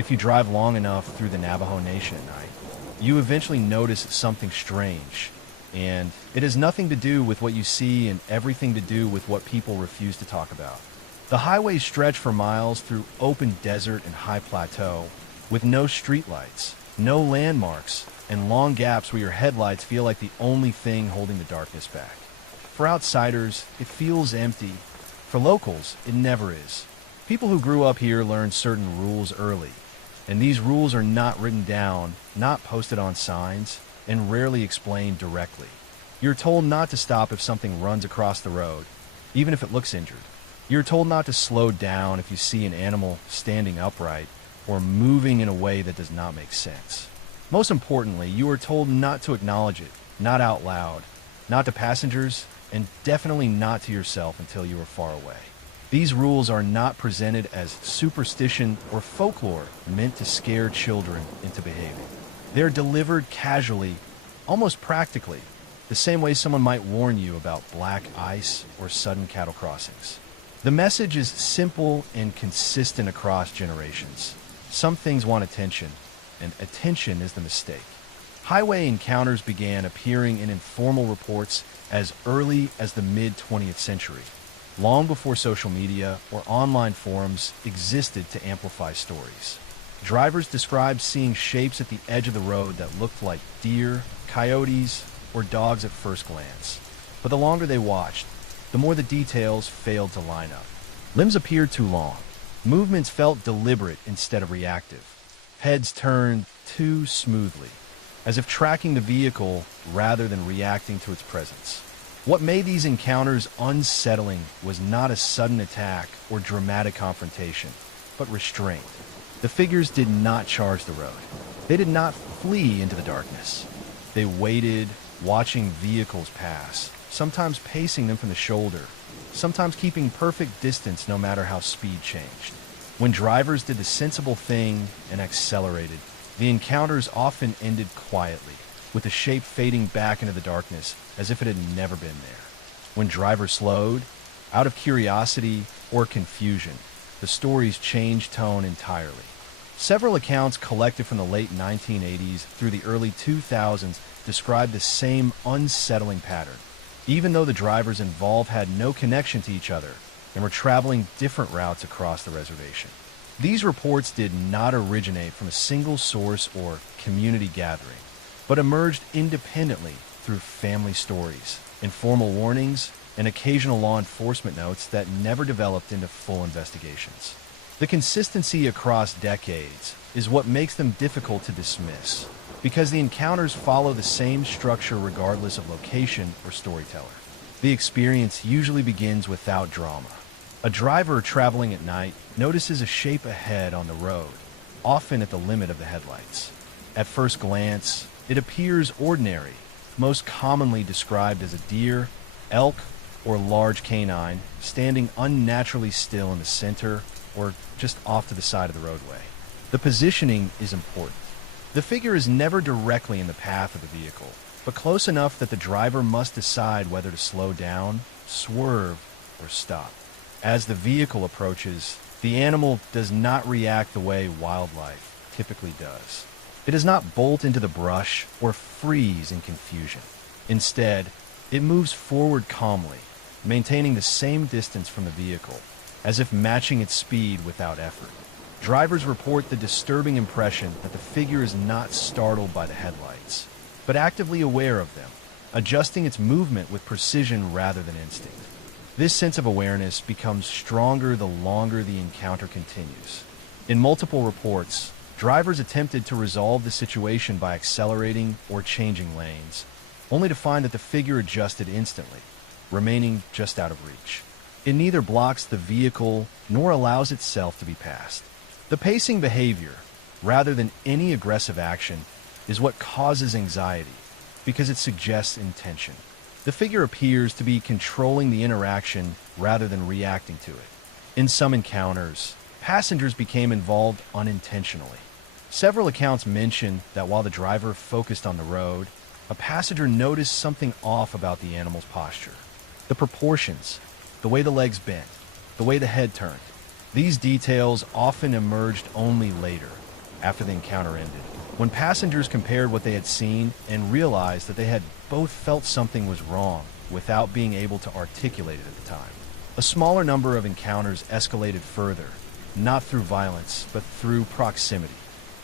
If you drive long enough through the Navajo Nation at night, you eventually notice something strange, and it has nothing to do with what you see and everything to do with what people refuse to talk about. The highways stretch for miles through open desert and high plateau, with no streetlights, no landmarks, and long gaps where your headlights feel like the only thing holding the darkness back. For outsiders, it feels empty. For locals, it never is. People who grew up here learned certain rules early, and these rules are not written down, not posted on signs, and rarely explained directly. You're told not to stop if something runs across the road, even if it looks injured. You're told not to slow down if you see an animal standing upright or moving in a way that does not make sense. Most importantly, you are told not to acknowledge it, not out loud, not to passengers, and definitely not to yourself until you are far away. These rules are not presented as superstition or folklore meant to scare children into behaving. They're delivered casually, almost practically, the same way someone might warn you about black ice or sudden cattle crossings. The message is simple and consistent across generations. Some things want attention, and attention is the mistake. Highway encounters began appearing in informal reports as early as the mid-20th century, long before social media or online forums existed to amplify stories. Drivers described seeing shapes at the edge of the road that looked like deer, coyotes, or dogs at first glance. But the longer they watched, the more the details failed to line up. Limbs appeared too long. Movements felt deliberate instead of reactive. Heads turned too smoothly, as if tracking the vehicle rather than reacting to its presence. What made these encounters unsettling was not a sudden attack or dramatic confrontation, but restraint. The figures did not charge the road. They did not flee into the darkness. They waited, watching vehicles pass, sometimes pacing them from the shoulder, sometimes keeping perfect distance no matter how speed changed. When drivers did the sensible thing and accelerated, the encounters often ended quietly, with the shape fading back into the darkness as if it had never been there. When drivers slowed, out of curiosity or confusion, the stories changed tone entirely. Several accounts collected from the late 1980s through the early 2000s describe the same unsettling pattern, even though the drivers involved had no connection to each other and were traveling different routes across the reservation. These reports did not originate from a single source or community gathering, but emerged independently through family stories, informal warnings, and occasional law enforcement notes that never developed into full investigations. The consistency across decades is what makes them difficult to dismiss, because the encounters follow the same structure regardless of location or storyteller. The experience usually begins without drama. A driver traveling at night notices a shape ahead on the road, often at the limit of the headlights. At first glance, it appears ordinary, most commonly described as a deer, elk, or large canine standing unnaturally still in the center or just off to the side of the roadway. The positioning is important. The figure is never directly in the path of the vehicle, but close enough that the driver must decide whether to slow down, swerve, or stop. As the vehicle approaches, the animal does not react the way wildlife typically does. It does not bolt into the brush or freeze in confusion. Instead, it moves forward calmly, maintaining the same distance from the vehicle, as if matching its speed without effort. Drivers report the disturbing impression that the figure is not startled by the headlights, but actively aware of them, adjusting its movement with precision rather than instinct. This sense of awareness becomes stronger the longer the encounter continues. In multiple reports, drivers attempted to resolve the situation by accelerating or changing lanes, only to find that the figure adjusted instantly, remaining just out of reach. It neither blocks the vehicle nor allows itself to be passed. The pacing behavior, rather than any aggressive action, is what causes anxiety, because it suggests intention. The figure appears to be controlling the interaction rather than reacting to it. In some encounters, passengers became involved unintentionally. Several accounts mention that while the driver focused on the road, a passenger noticed something off about the animal's posture. The proportions, the way the legs bent, the way the head turned. These details often emerged only later, after the encounter ended, when passengers compared what they had seen and realized that they had both felt something was wrong without being able to articulate it at the time. A smaller number of encounters escalated further, not through violence, but through proximity.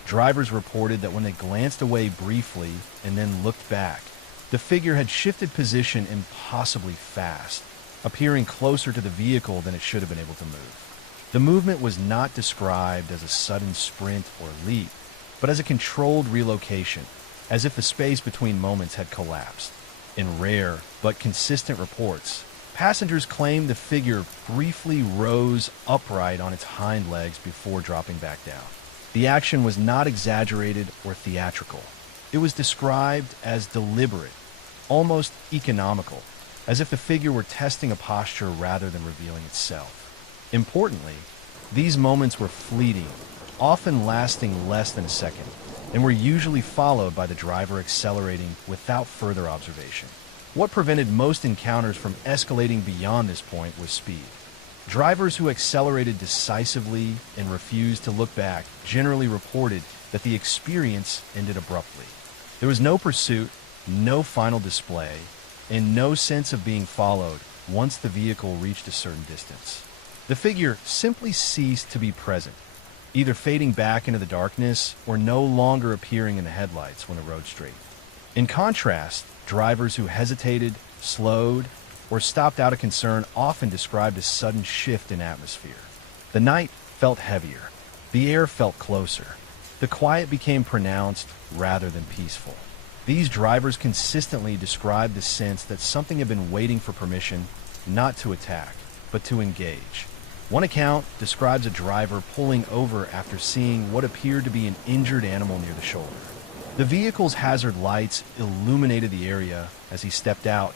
Drivers reported that when they glanced away briefly and then looked back, the figure had shifted position impossibly fast, appearing closer to the vehicle than it should have been able to move. The movement was not described as a sudden sprint or leap, but as a controlled relocation, as if the space between moments had collapsed. In rare but consistent reports, passengers claimed the figure briefly rose upright on its hind legs before dropping back down. The action was not exaggerated or theatrical. It was described as deliberate, almost economical, as if the figure were testing a posture rather than revealing itself. Importantly, these moments were fleeting, often lasting less than a second, and were usually followed by the driver accelerating without further observation. What prevented most encounters from escalating beyond this point was speed. Drivers who accelerated decisively and refused to look back generally reported that the experience ended abruptly. There was no pursuit, no final display, and no sense of being followed once the vehicle reached a certain distance. The figure simply ceased to be present, either fading back into the darkness or no longer appearing in the headlights when the road straightened. In contrast, drivers who hesitated, slowed, or stopped out of concern often described a sudden shift in atmosphere. The night felt heavier. The air felt closer. The quiet became pronounced rather than peaceful. These drivers consistently described the sense that something had been waiting for permission, not to attack, but to engage. One account describes a driver pulling over after seeing what appeared to be an injured animal near the shoulder. The vehicle's hazard lights illuminated the area as he stepped out,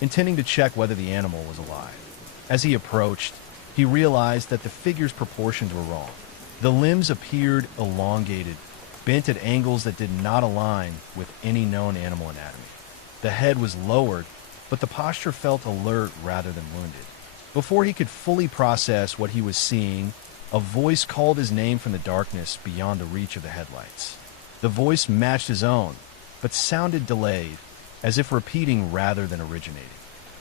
intending to check whether the animal was alive. As he approached, he realized that the figure's proportions were wrong. The limbs appeared elongated, bent at angles that did not align with any known animal anatomy. The head was lowered, but the posture felt alert rather than wounded. Before he could fully process what he was seeing, a voice called his name from the darkness beyond the reach of the headlights. The voice matched his own, but sounded delayed, as if repeating rather than originating.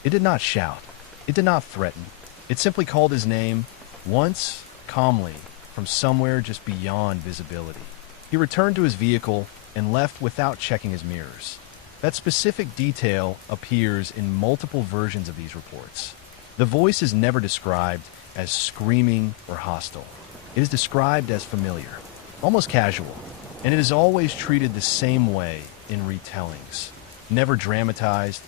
It did not shout. It did not threaten. It simply called his name, once, calmly, from somewhere just beyond visibility. He returned to his vehicle and left without checking his mirrors. That specific detail appears in multiple versions of these reports. The voice is never described as screaming or hostile. It is described as familiar, almost casual, and it is always treated the same way in retellings. Never dramatized,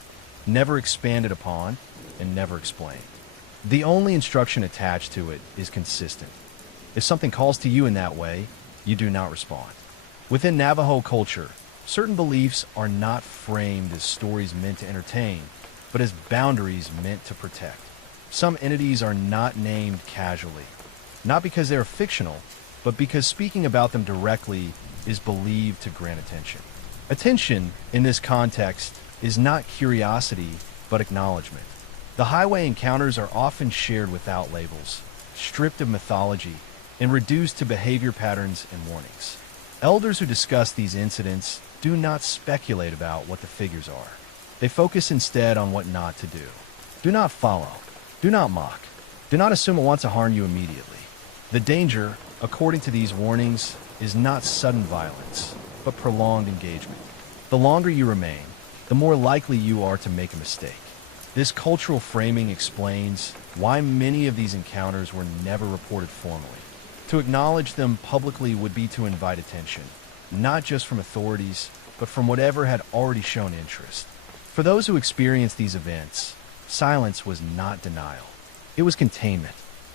never expanded upon, and never explained. The only instruction attached to it is consistent. If something calls to you in that way, you do not respond. Within Navajo culture, certain beliefs are not framed as stories meant to entertain, but as boundaries meant to protect. Some entities are not named casually, not because they are fictional, but because speaking about them directly is believed to grant attention. Attention, in this context, is not curiosity, but acknowledgement. The highway encounters are often shared without labels, stripped of mythology, and reduced to behavior patterns and warnings. Elders who discuss these incidents do not speculate about what the figures are. They focus instead on what not to do. Do not follow. Do not mock. Do not assume it wants to harm you immediately. The danger, according to these warnings, is not sudden violence, but prolonged engagement. The longer you remain, the more likely you are to make a mistake. This cultural framing explains why many of these encounters were never reported formally. To acknowledge them publicly would be to invite attention, not just from authorities, but from whatever had already shown interest. For those who experienced these events, silence was not denial. It was containment.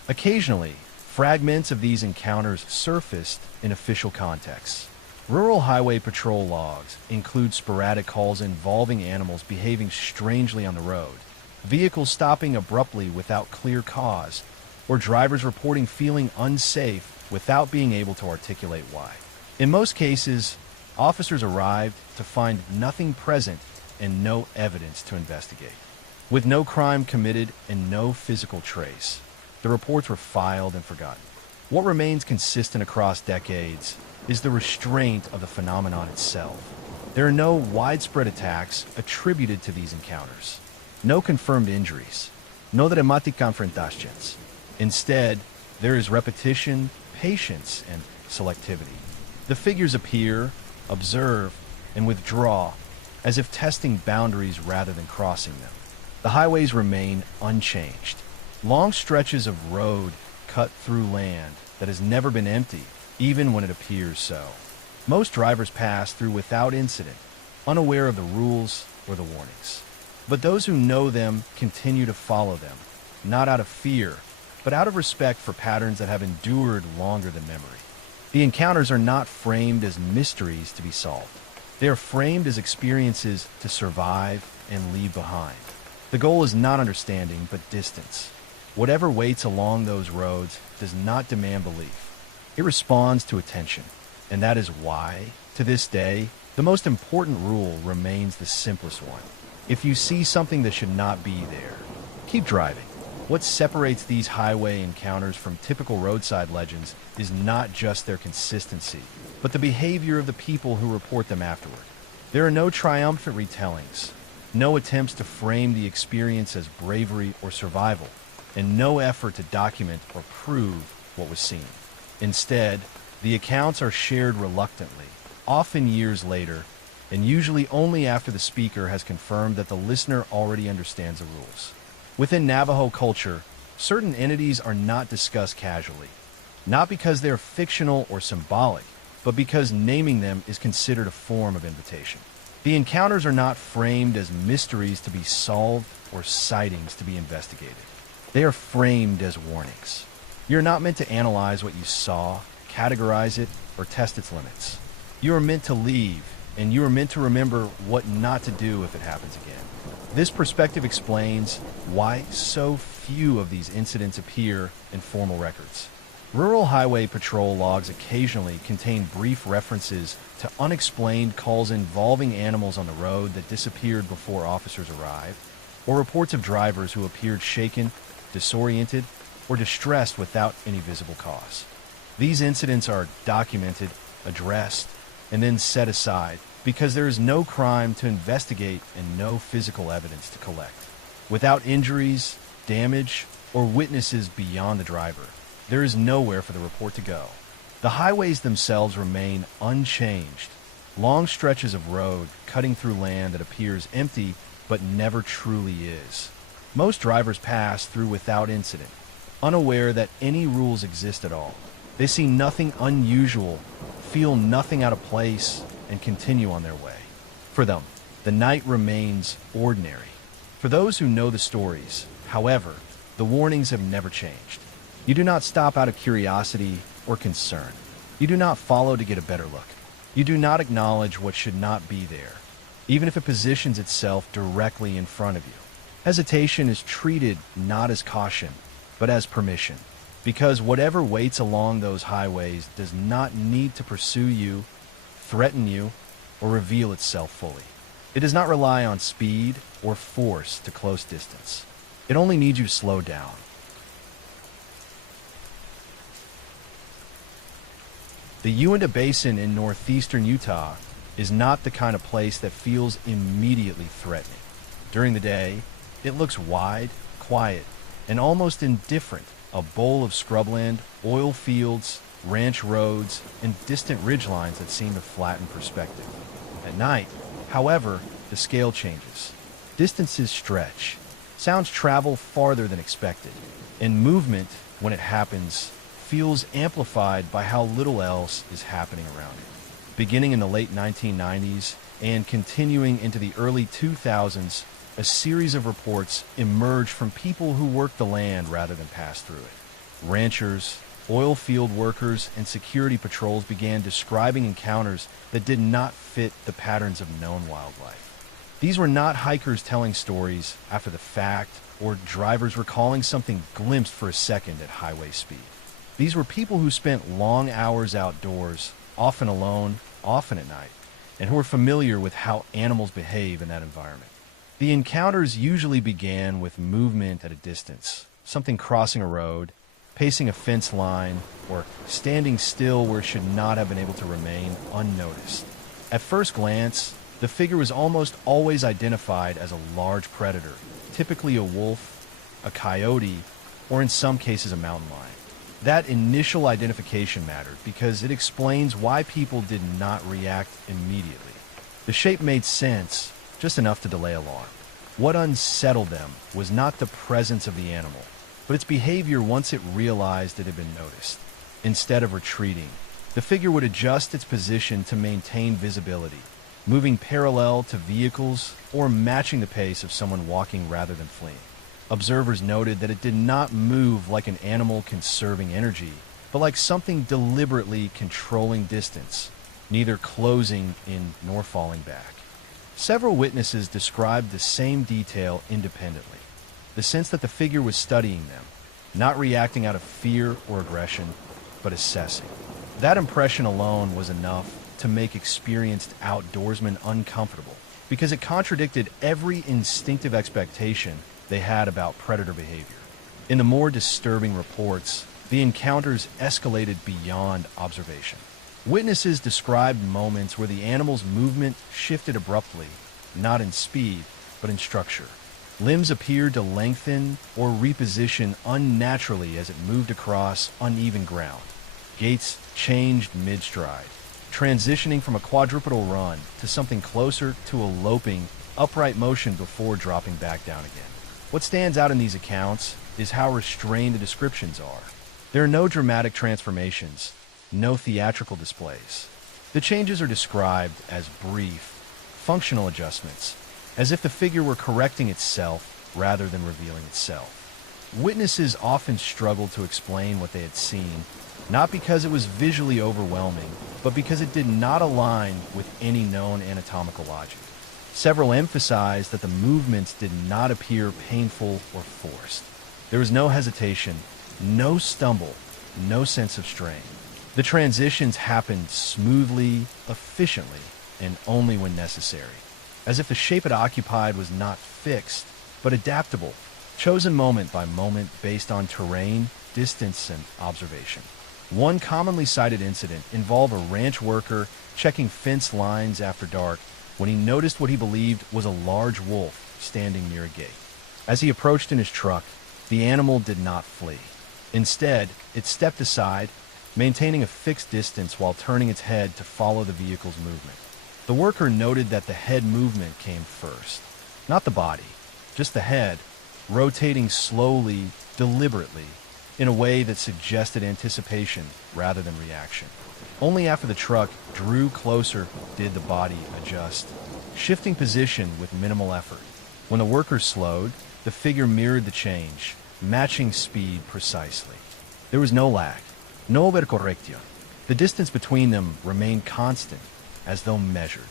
Occasionally, fragments of these encounters surfaced in official contexts. Rural highway patrol logs include sporadic calls involving animals behaving strangely on the road, vehicles stopping abruptly without clear cause, or drivers reporting feeling unsafe without being able to articulate why. In most cases, officers arrived to find nothing present and no evidence to investigate. With no crime committed and no physical trace, the reports were filed and forgotten. What remains consistent across decades is the restraint of the phenomenon itself. There are no widespread attacks attributed to these encounters, no confirmed injuries, no dramatic confrontations. Instead, there is repetition, patience, and selectivity. The figures appear, observe, and withdraw, as if testing boundaries rather than crossing them. The highways remain unchanged. Long stretches of road cut through land that has never been empty, even when it appears so. Most drivers pass through without incident, unaware of the rules or the warnings. But those who know them continue to follow them, not out of fear, but out of respect for patterns that have endured longer than memory. The encounters are not framed as mysteries to be solved. They are framed as experiences to survive and leave behind. The goal is not understanding, but distance. Whatever waits along those roads does not demand belief. It responds to attention. And that is why, to this day, the most important rule remains the simplest one. If you see something that should not be there, keep driving. What separates these highway encounters from typical roadside legends is not just their consistency, but the behavior of the people who report them afterward. There are no triumphant retellings, no attempts to frame the experience as bravery or survival, and no effort to document or prove what was seen. Instead, the accounts are shared reluctantly, often years later, and usually only after the speaker has confirmed that the listener already understands the rules. Within Navajo culture, certain entities are not discussed casually, not because they're fictional or symbolic, but because naming them is considered a form of invitation. The encounters are not framed as mysteries to be solved or sightings to be investigated. They are framed as warnings. You're not meant to analyze what you saw, categorize it, or test its limits. You are meant to leave, and you are meant to remember what not to do if it happens again. This perspective explains why so few of these incidents appear in formal records. Rural highway patrol logs occasionally contain brief references to unexplained calls involving animals on the road that disappeared before officers arrived, or reports of drivers who appeared shaken, disoriented, or distressed without any visible cause. These incidents are documented, addressed, and then set aside because there is no crime to investigate and no physical evidence to collect. Without injuries, damage, or witnesses beyond the driver, there is nowhere for the report to go. The highways themselves remain unchanged, long stretches of road cutting through land that appears empty but never truly is. Most drivers pass through without incident, unaware that any rules exist at all. They see nothing unusual, feel nothing out of place, and continue on their way. For them, the night remains ordinary. For those who know the stories, however, the warnings have never changed. You do not stop out of curiosity or concern. You do not follow to get a better look. You do not acknowledge what should not be there, even if it positions itself directly in front of you. Hesitation is treated not as caution, but as permission, because whatever waits along those highways does not need to pursue you, threaten you, or reveal itself fully. It does not rely on speed or force to close distance. It only needs you to slow down. The Uinta Basin in northeastern Utah is not the kind of place that feels immediately threatening. During the day, it looks wide, quiet, and almost indifferent, a bowl of scrubland, oil fields, ranch roads, and distant ridgelines that seem to flatten perspective. At night, however, the scale changes. Distances stretch, sounds travel farther than expected, and movement, when it happens, feels amplified by how little else is happening around it. Beginning in the late 1990s and continuing into the early 2000s, a series of reports emerged from people who worked the land rather than pass through it. Ranchers, oil field workers, and security patrols began describing encounters that did not fit the patterns of known wildlife. These were not hikers telling stories after the fact or drivers recalling something glimpsed for a second at highway speed. These were people who spent long hours outdoors, often alone, often at night, and who were familiar with how animals behave in that environment. The encounters usually began with movement at a distance, something crossing a road, pacing a fence line, or standing still where it should not have been able to remain unnoticed. At first glance, the figure was almost always identified as a large predator, typically a wolf, a coyote, or in some cases a mountain lion. That initial identification mattered because it explains why people did not react immediately. The shape made sense, just enough to delay alarm. What unsettled them was not the presence of the animal, but its behavior once it realized it had been noticed. Instead of retreating, the figure would adjust its position to maintain visibility, moving parallel to vehicles or matching the pace of someone walking rather than fleeing. Observers noted that it did not move like an animal conserving energy, but like something deliberately controlling distance, neither closing in nor falling back. Several witnesses described the same detail independently, the sense that the figure was studying them, not reacting out of fear or aggression, but assessing. That impression alone was enough to make experienced outdoorsmen uncomfortable, because it contradicted every instinctive expectation they had about predator behavior. In the more disturbing reports, the encounters escalated beyond observation. Witnesses described moments where the animal's movement shifted abruptly, not in speed, but in structure. Limbs appeared to lengthen or reposition unnaturally as it moved across uneven ground. Gaits changed mid-stride, transitioning from a quadrupedal run to something closer to a loping, upright motion before dropping back down again. What stands out in these accounts is how restrained the descriptions are. There are no dramatic transformations, no theatrical displays. The changes are described as brief, functional adjustments, as if the figure were correcting itself rather than revealing itself. Witnesses often struggled to explain what they had seen, not because it was visually overwhelming, but because it did not align with any known anatomical logic. Several emphasized that the movements did not appear painful or forced. There was no hesitation, no stumble, no sense of strain. The transitions happened smoothly, efficiently, and only when necessary, as if the shape it occupied was not fixed, but adaptable, chosen moment by moment based on terrain, distance, and observation. One commonly cited incident involved a ranch worker checking fence lines after dark when he noticed what he believed was a large wolf standing near a gate. As he approached in his truck, the animal did not flee. Instead, it stepped aside, maintaining a fixed distance while turning its head to follow the vehicle's movement. The worker noted that the head movement came first, not the body, just the head, rotating slowly, deliberately, in a way that suggested anticipation rather than reaction. Only after the truck drew closer did the body adjust, shifting position with minimal effort. When the worker slowed, the figure mirrored the change, matching speed precisely. There was no lag, no overcorrection. The distance between them remained constant, as though measured.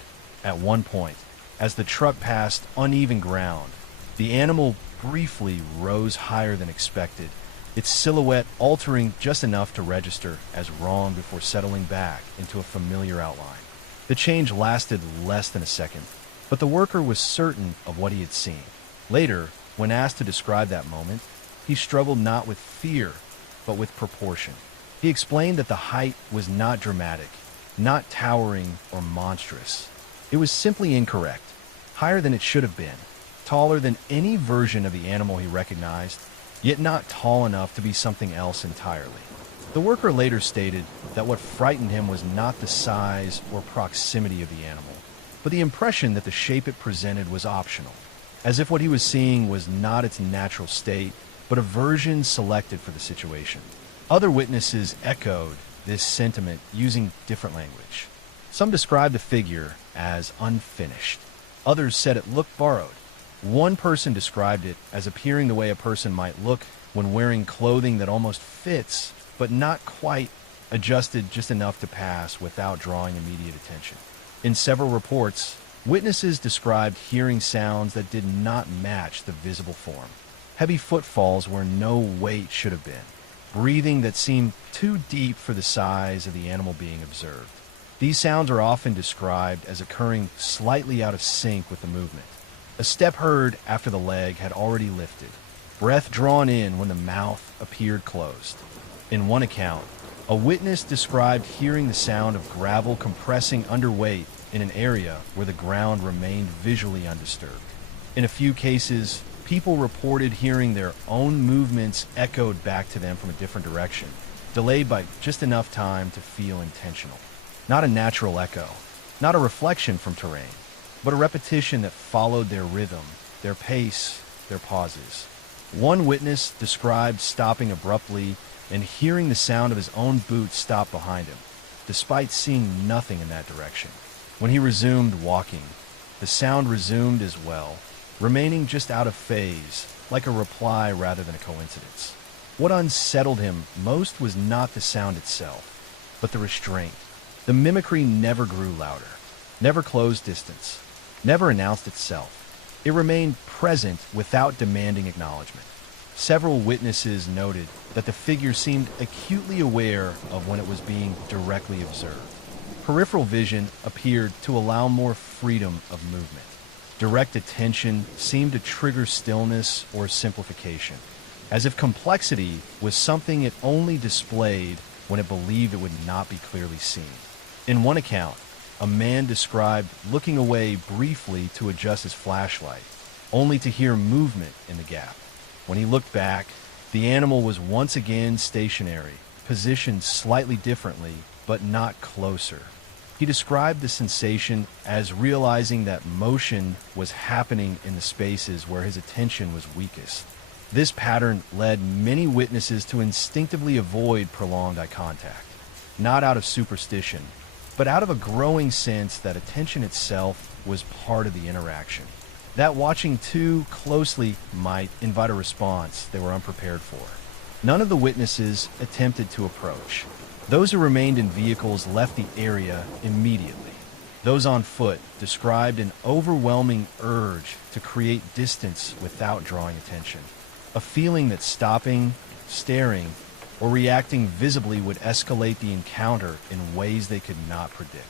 At one point, as the truck passed uneven ground, the animal briefly rose higher than expected, its silhouette altering just enough to register as wrong before settling back into a familiar outline. The change lasted less than a second, but the worker was certain of what he had seen. Later, when asked to describe that moment, he struggled not with fear, but with proportion. He explained that the height was not dramatic, not towering or monstrous. It was simply incorrect, higher than it should have been, taller than any version of the animal he recognized, yet not tall enough to be something else entirely. The worker later stated that what frightened him was not the size or proximity of the animal, but the impression that the shape it presented was optional, as if what he was seeing was not its natural state, but a version selected for the situation. Other witnesses echoed this sentiment using different language. Some described the figure as unfinished. Others said it looked borrowed. One person described it as appearing the way a person might look when wearing clothing that almost fits, but not quite adjusted just enough to pass without drawing immediate attention. In several reports, witnesses described hearing sounds that did not match the visible form. Heavy footfalls where no weight should have been. Breathing that seemed too deep for the size of the animal being observed. These sounds are often described as occurring slightly out of sync with the movement. A step heard after the leg had already lifted. Breath drawn in when the mouth appeared closed. In one account, a witness described hearing the sound of gravel compressing underweight in an area where the ground remained visually undisturbed. In a few cases, people reported hearing their own movements echoed back to them from a different direction, delayed by just enough time to feel intentional. Not a natural echo, not a reflection from terrain, but a repetition that followed their rhythm, their pace, their pauses. One witness described stopping abruptly and hearing the sound of his own boots stop behind him, despite seeing nothing in that direction. When he resumed walking, the sound resumed as well, remaining just out of phase, like a reply rather than a coincidence. What unsettled him most was not the sound itself, but the restraint. The mimicry never grew louder, never closed distance, never announced itself. It remained present without demanding acknowledgement. Several witnesses noted that the figure seemed acutely aware of when it was being directly observed. Peripheral vision appeared to allow more freedom of movement. Direct attention seemed to trigger stillness or simplification, as if complexity was something it only displayed when it believed it would not be clearly seen. In one account, a man described looking away briefly to adjust his flashlight, only to hear movement in the gap. When he looked back, the animal was once again stationary, positioned slightly differently, but not closer. He described the sensation as realizing that motion was happening in the spaces where his attention was weakest. This pattern led many witnesses to instinctively avoid prolonged eye contact, not out of superstition, but out of a growing sense that attention itself was part of the interaction. That watching too closely might invite a response they were unprepared for. None of the witnesses attempted to approach. Those who remained in vehicles left the area immediately. Those on foot described an overwhelming urge to create distance without drawing attention. A feeling that stopping, staring, or reacting visibly would escalate the encounter in ways they could not predict.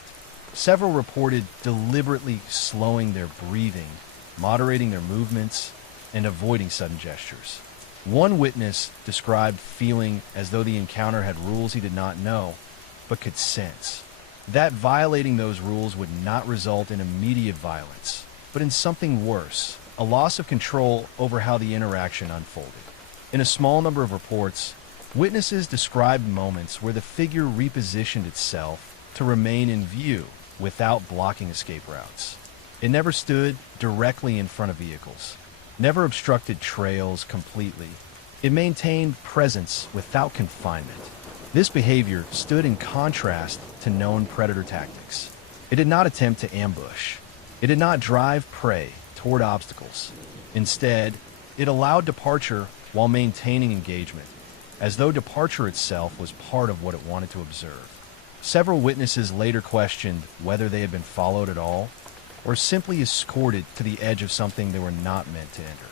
Several reported deliberately slowing their breathing, moderating their movements, and avoiding sudden gestures. One witness described feeling as though the encounter had rules he did not know, but could sense. That violating those rules would not result in immediate violence, but in something worse, a loss of control over how the interaction unfolded. In a small number of reports, witnesses described moments where the figure repositioned itself to remain in view without blocking escape routes. It never stood directly in front of vehicles, never obstructed trails completely. It maintained presence without confinement. This behavior stood in contrast to known predator tactics. It did not attempt to ambush. It did not drive prey toward obstacles. Instead, it allowed departure while maintaining engagement, as though departure itself was part of what it wanted to observe. Several witnesses later questioned whether they had been followed at all, or simply escorted to the edge of something they were not meant to enter.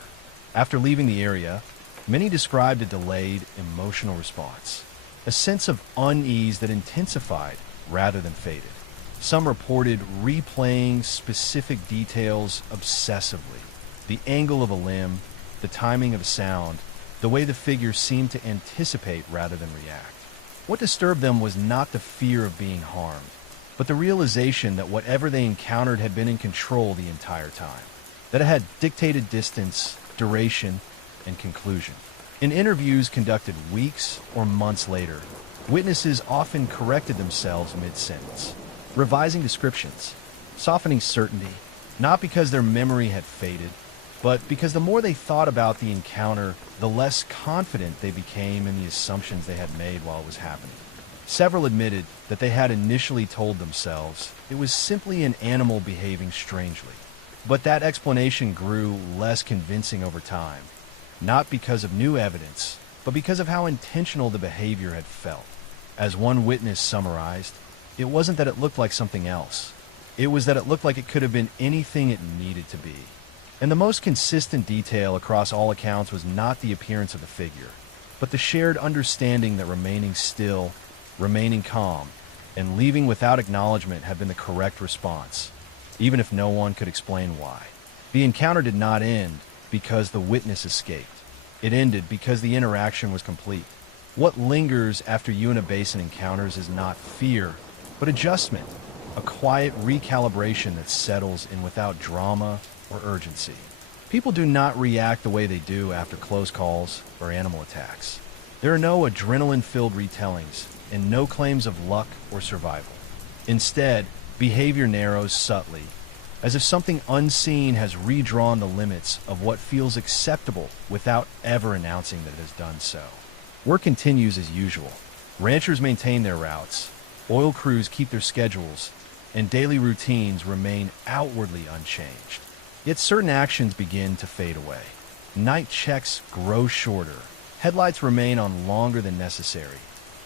After leaving the area, many described a delayed emotional response, a sense of unease that intensified rather than faded. Some reported replaying specific details obsessively, the angle of a limb, the timing of a sound, the way the figure seemed to anticipate rather than react. What disturbed them was not the fear of being harmed, but the realization that whatever they encountered had been in control the entire time, that it had dictated distance, duration, and conclusion. In interviews conducted weeks or months later, witnesses often corrected themselves mid-sentence, revising descriptions, softening certainty, not because their memory had faded, but because the more they thought about the encounter, the less confident they became in the assumptions they had made while it was happening. Several admitted that they had initially told themselves it was simply an animal behaving strangely, but that explanation grew less convincing over time, not because of new evidence, but because of how intentional the behavior had felt. As one witness summarized, it wasn't that it looked like something else. It was that it looked like it could have been anything it needed to be. And the most consistent detail across all accounts was not the appearance of the figure, but the shared understanding that remaining still, remaining calm, and leaving without acknowledgement had been the correct response, even if no one could explain why. The encounter did not end because the witness escaped. It ended because the interaction was complete. What lingers after Uinta Basin encounters is not fear, but adjustment, a quiet recalibration that settles in without drama or urgency. People do not react the way they do after close calls or animal attacks. There are no adrenaline-filled retellings and no claims of luck or survival. Instead, behavior narrows subtly, as if something unseen has redrawn the limits of what feels acceptable without ever announcing that it has done so. Work continues as usual. Ranchers maintain their routes, oil crews keep their schedules, and daily routines remain outwardly unchanged. Yet certain actions begin to fade away. Night checks grow shorter, headlights remain on longer than necessary,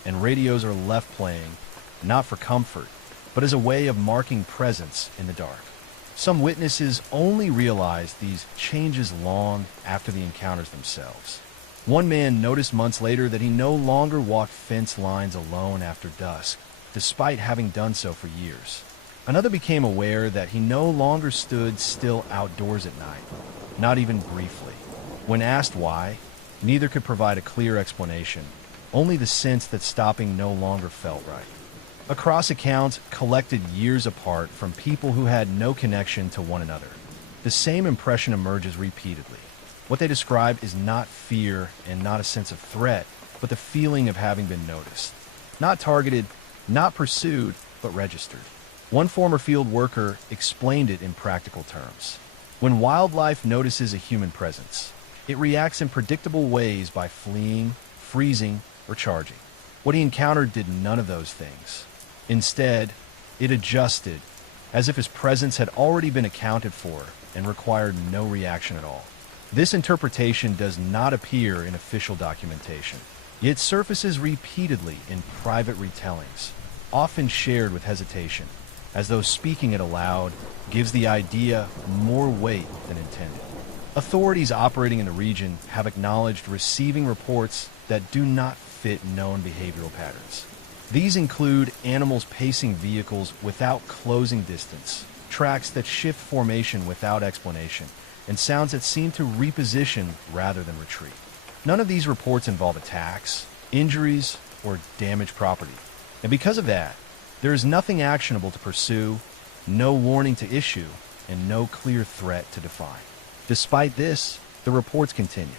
and radios are left playing, not for comfort, but as a way of marking presence in the dark. Some witnesses only realize these changes long after the encounters themselves. One man noticed months later that he no longer walked fence lines alone after dusk, despite having done so for years. Another became aware that he no longer stood still outdoors at night, not even briefly. When asked why, neither could provide a clear explanation, only the sense that stopping no longer felt right. Across accounts collected years apart from people who had no connection to one another, the same impression emerges repeatedly. What they describe is not fear and not a sense of threat, but the feeling of having been noticed. Not targeted, not pursued, but registered. One former field worker explained it in practical terms. When wildlife notices a human presence, it reacts in predictable ways by fleeing, freezing, or charging. What he encountered did none of those things. Instead, it adjusted, as if his presence had already been accounted for and required no reaction at all. This interpretation does not appear in official documentation, yet surfaces repeatedly in private retellings, often shared with hesitation, as though speaking it aloud gives the idea more weight than intended. Authorities operating in the region have acknowledged receiving reports that do not fit known behavioral patterns. These include animals pacing vehicles without closing distance, tracks that shift formation without explanation, and sounds that seem to reposition rather than retreat. None of these reports involve attacks, injuries, or damaged property. And because of that, there is nothing actionable to pursue, no warning to issue, and no clear threat to define. Despite this, the reports continue.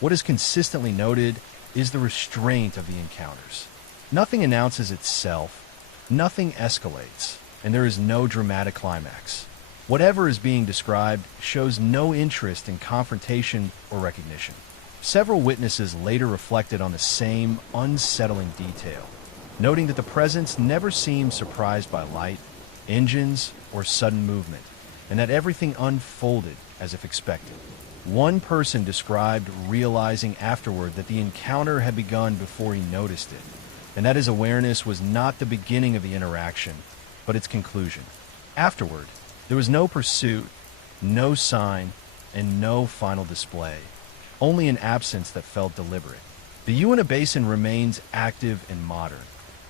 What is consistently noted is the restraint of the encounters. Nothing announces itself, nothing escalates, and there is no dramatic climax. Whatever is being described shows no interest in confrontation or recognition. Several witnesses later reflected on the same unsettling detail, noting that the presence never seemed surprised by light, engines, or sudden movement, and that everything unfolded as if expected. One person described realizing afterward that the encounter had begun before he noticed it, and that his awareness was not the beginning of the interaction, but its conclusion. Afterward, there was no pursuit, no sign, and no final display, only an absence that felt deliberate. The Uinta Basin remains active and modern,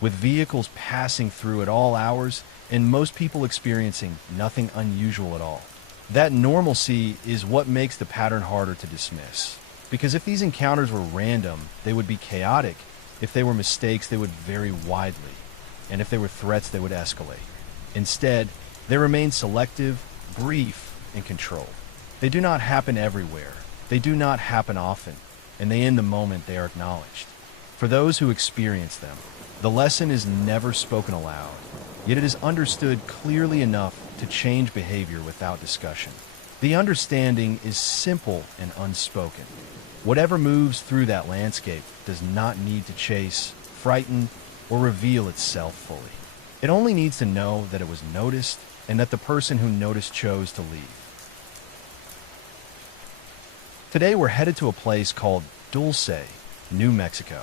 with vehicles passing through at all hours and most people experiencing nothing unusual at all. That normalcy is what makes the pattern harder to dismiss, because if these encounters were random, they would be chaotic. If they were mistakes, they would vary widely, and if they were threats, they would escalate. Instead, they remain selective, brief, and controlled. They do not happen everywhere. They do not happen often, and they end the moment they are acknowledged. For those who experience them, the lesson is never spoken aloud, yet it is understood clearly enough to change behavior without discussion. The understanding is simple and unspoken. Whatever moves through that landscape does not need to chase, frighten, or reveal itself fully. It only needs to know that it was noticed and that the person who noticed chose to leave. Today we're headed to a place called Dulce, New Mexico.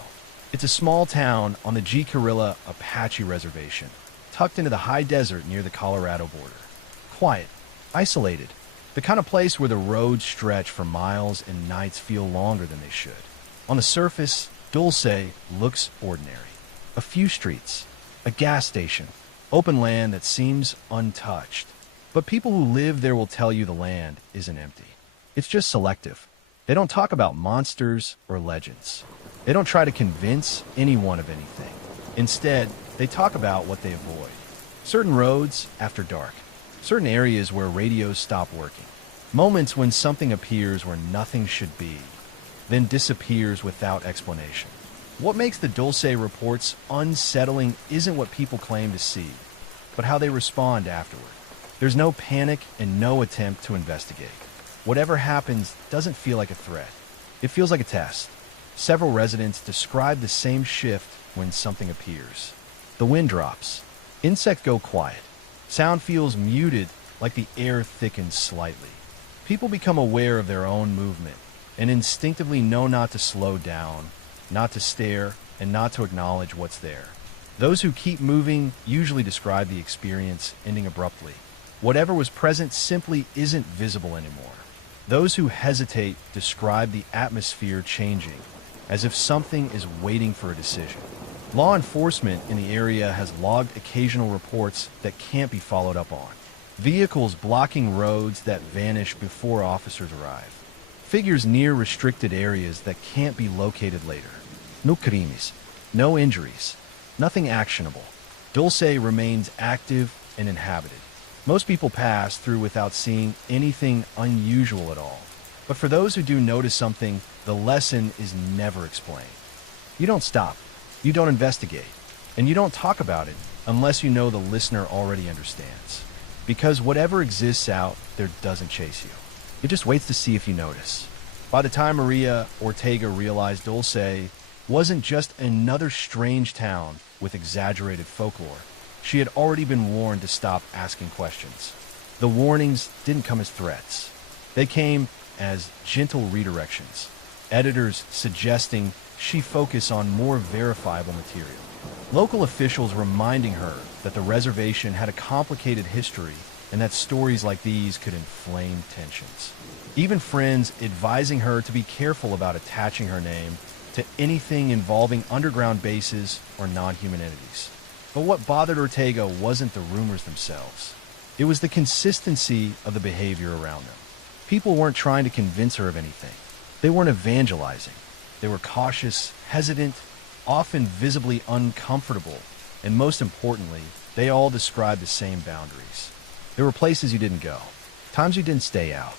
It's a small town on the Jicarilla Apache Reservation, tucked into the high desert near the Colorado border. Quiet, isolated, the kind of place where the roads stretch for miles and nights feel longer than they should. On the surface, Dulce looks ordinary. A few streets, a gas station, open land that seems untouched. But people who live there will tell you the land isn't empty. It's just selective. They don't talk about monsters or legends. They don't try to convince anyone of anything. Instead, they talk about what they avoid. Certain roads after dark. Certain areas where radios stop working. Moments when something appears where nothing should be, then disappears without explanation. What makes the Dulce reports unsettling isn't what people claim to see, but how they respond afterward. There's no panic and no attempt to investigate. Whatever happens doesn't feel like a threat. It feels like a test. Several residents describe the same shift when something appears. The wind drops. Insects go quiet. Sound feels muted, like the air thickens slightly. People become aware of their own movement and instinctively know not to slow down, not to stare, and not to acknowledge what's there. Those who keep moving usually describe the experience ending abruptly. Whatever was present simply isn't visible anymore. Those who hesitate describe the atmosphere changing, as if something is waiting for a decision. Law enforcement in the area has logged occasional reports that can't be followed up on. Vehicles blocking roads that vanish before officers arrive. Figures near restricted areas that can't be located later. No crimes, no injuries, nothing actionable. Dulce remains active and inhabited. Most people pass through without seeing anything unusual at all. But for those who do notice something, the lesson is never explained. You don't stop, you don't investigate, and you don't talk about it unless you know the listener already understands. Because whatever exists out there doesn't chase you. It just waits to see if you notice. By the time Maria Ortega realized Dulce wasn't just another strange town with exaggerated folklore, she had already been warned to stop asking questions. The warnings didn't come as threats. They came as gentle redirections, editors suggesting she focus on more verifiable material. Local officials reminding her that the reservation had a complicated history and that stories like these could inflame tensions. Even friends advising her to be careful about attaching her name to anything involving underground bases or non-human entities. But what bothered Ortega wasn't the rumors themselves. It was the consistency of the behavior around them. People weren't trying to convince her of anything. They weren't evangelizing. They were cautious, hesitant, often visibly uncomfortable, and most importantly, they all described the same boundaries. There were places you didn't go, times you didn't stay out,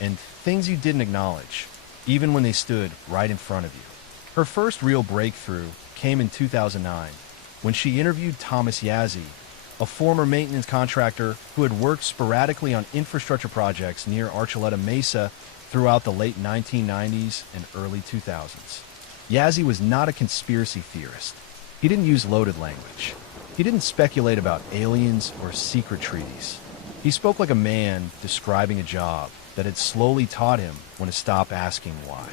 and things you didn't acknowledge, even when they stood right in front of you. Her first real breakthrough came in 2009, when she interviewed Thomas Yazzie, a former maintenance contractor who had worked sporadically on infrastructure projects near Archuleta Mesa throughout the late 1990s and early 2000s. Yazzie was not a conspiracy theorist. He didn't use loaded language. He didn't speculate about aliens or secret treaties. He spoke like a man describing a job that had slowly taught him when to stop asking why.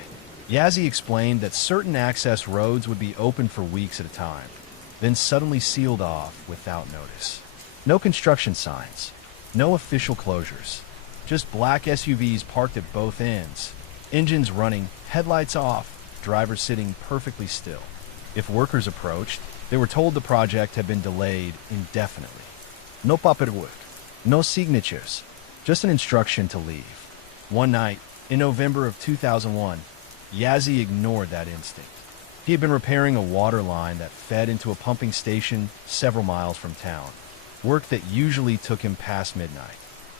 Yazzie explained that certain access roads would be open for weeks at a time, then suddenly sealed off without notice. No construction signs, no official closures, just black SUVs parked at both ends, engines running, headlights off, drivers sitting perfectly still. If workers approached, they were told the project had been delayed indefinitely. No paperwork, no signatures, just an instruction to leave. One night, in November of 2001, Yazzie ignored that instinct. He had been repairing a water line that fed into a pumping station several miles from town, work that usually took him past midnight.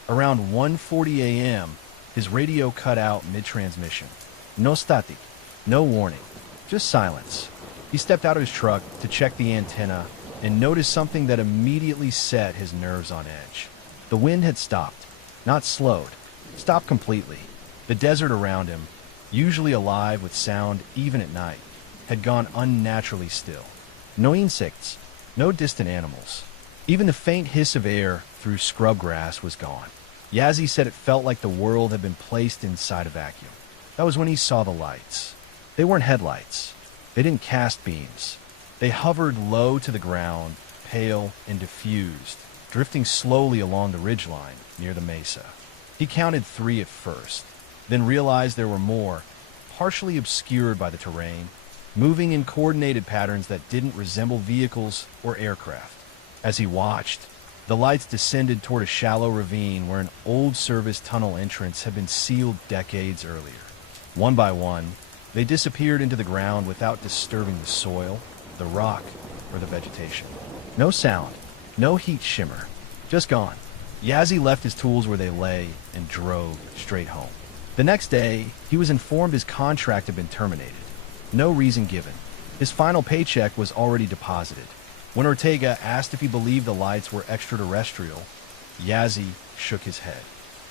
Around 1:40 a.m., his radio cut out mid-transmission. No static, no warning, just silence. He stepped out of his truck to check the antenna and noticed something that immediately set his nerves on edge. The wind had stopped, not slowed, stopped completely. The desert around him, usually alive with sound even at night, had gone unnaturally still. No insects, no distant animals. Even the faint hiss of air through scrub grass was gone. Yazzie said it felt like the world had been placed inside a vacuum. That was when he saw the lights. They weren't headlights. They didn't cast beams. They hovered low to the ground, pale and diffused, drifting slowly along the ridgeline near the mesa. He counted 3 at first, then realized there were more, partially obscured by the terrain, moving in coordinated patterns that didn't resemble vehicles or aircraft. As he watched, the lights descended toward a shallow ravine where an old service tunnel entrance had been sealed decades earlier. One by one, They disappeared into the ground without disturbing the soil, the rock, or the vegetation. No sound, no heat shimmer, just gone. Yazzie left his tools where they lay and drove straight home. The next day, he was informed his contract had been terminated. No reason given. His final paycheck was already deposited. When Ortega asked if he believed the lights were extraterrestrial, Yazzie shook his head.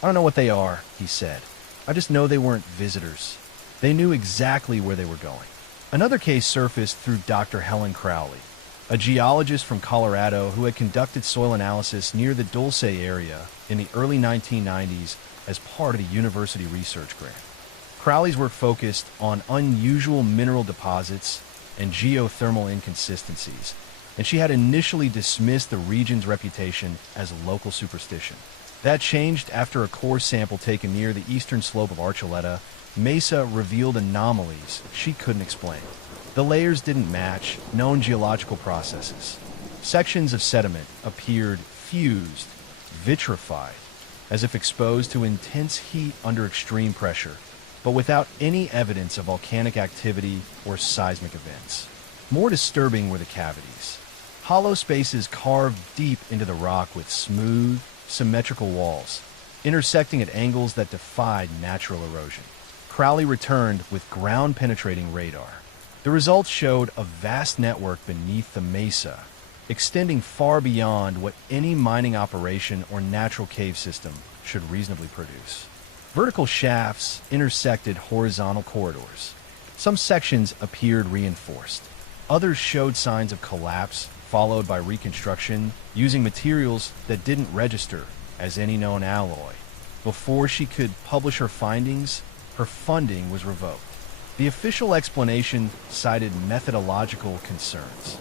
"I don't know what they are," he said. "I just know they weren't visitors." They knew exactly where they were going. Another case surfaced through Dr. Helen Crowley, a geologist from Colorado who had conducted soil analysis near the Dulce area in the early 1990s as part of a university research grant. Crowley's work focused on unusual mineral deposits and geothermal inconsistencies, and she had initially dismissed the region's reputation as a local superstition. That changed after a core sample taken near the eastern slope of Archuleta Mesa revealed anomalies she couldn't explain. The layers didn't match known geological processes. Sections of sediment appeared fused, vitrified, as if exposed to intense heat under extreme pressure, but without any evidence of volcanic activity or seismic events. More disturbing were the cavities. Hollow spaces carved deep into the rock with smooth, symmetrical walls, intersecting at angles that defied natural erosion. Crowley returned with ground-penetrating radar. The results showed a vast network beneath the mesa, extending far beyond what any mining operation or natural cave system should reasonably produce. Vertical shafts intersected horizontal corridors. Some sections appeared reinforced. Others showed signs of collapse, followed by reconstruction using materials that didn't register as any known alloy. Before she could publish her findings, her funding was revoked. The official explanation cited methodological concerns.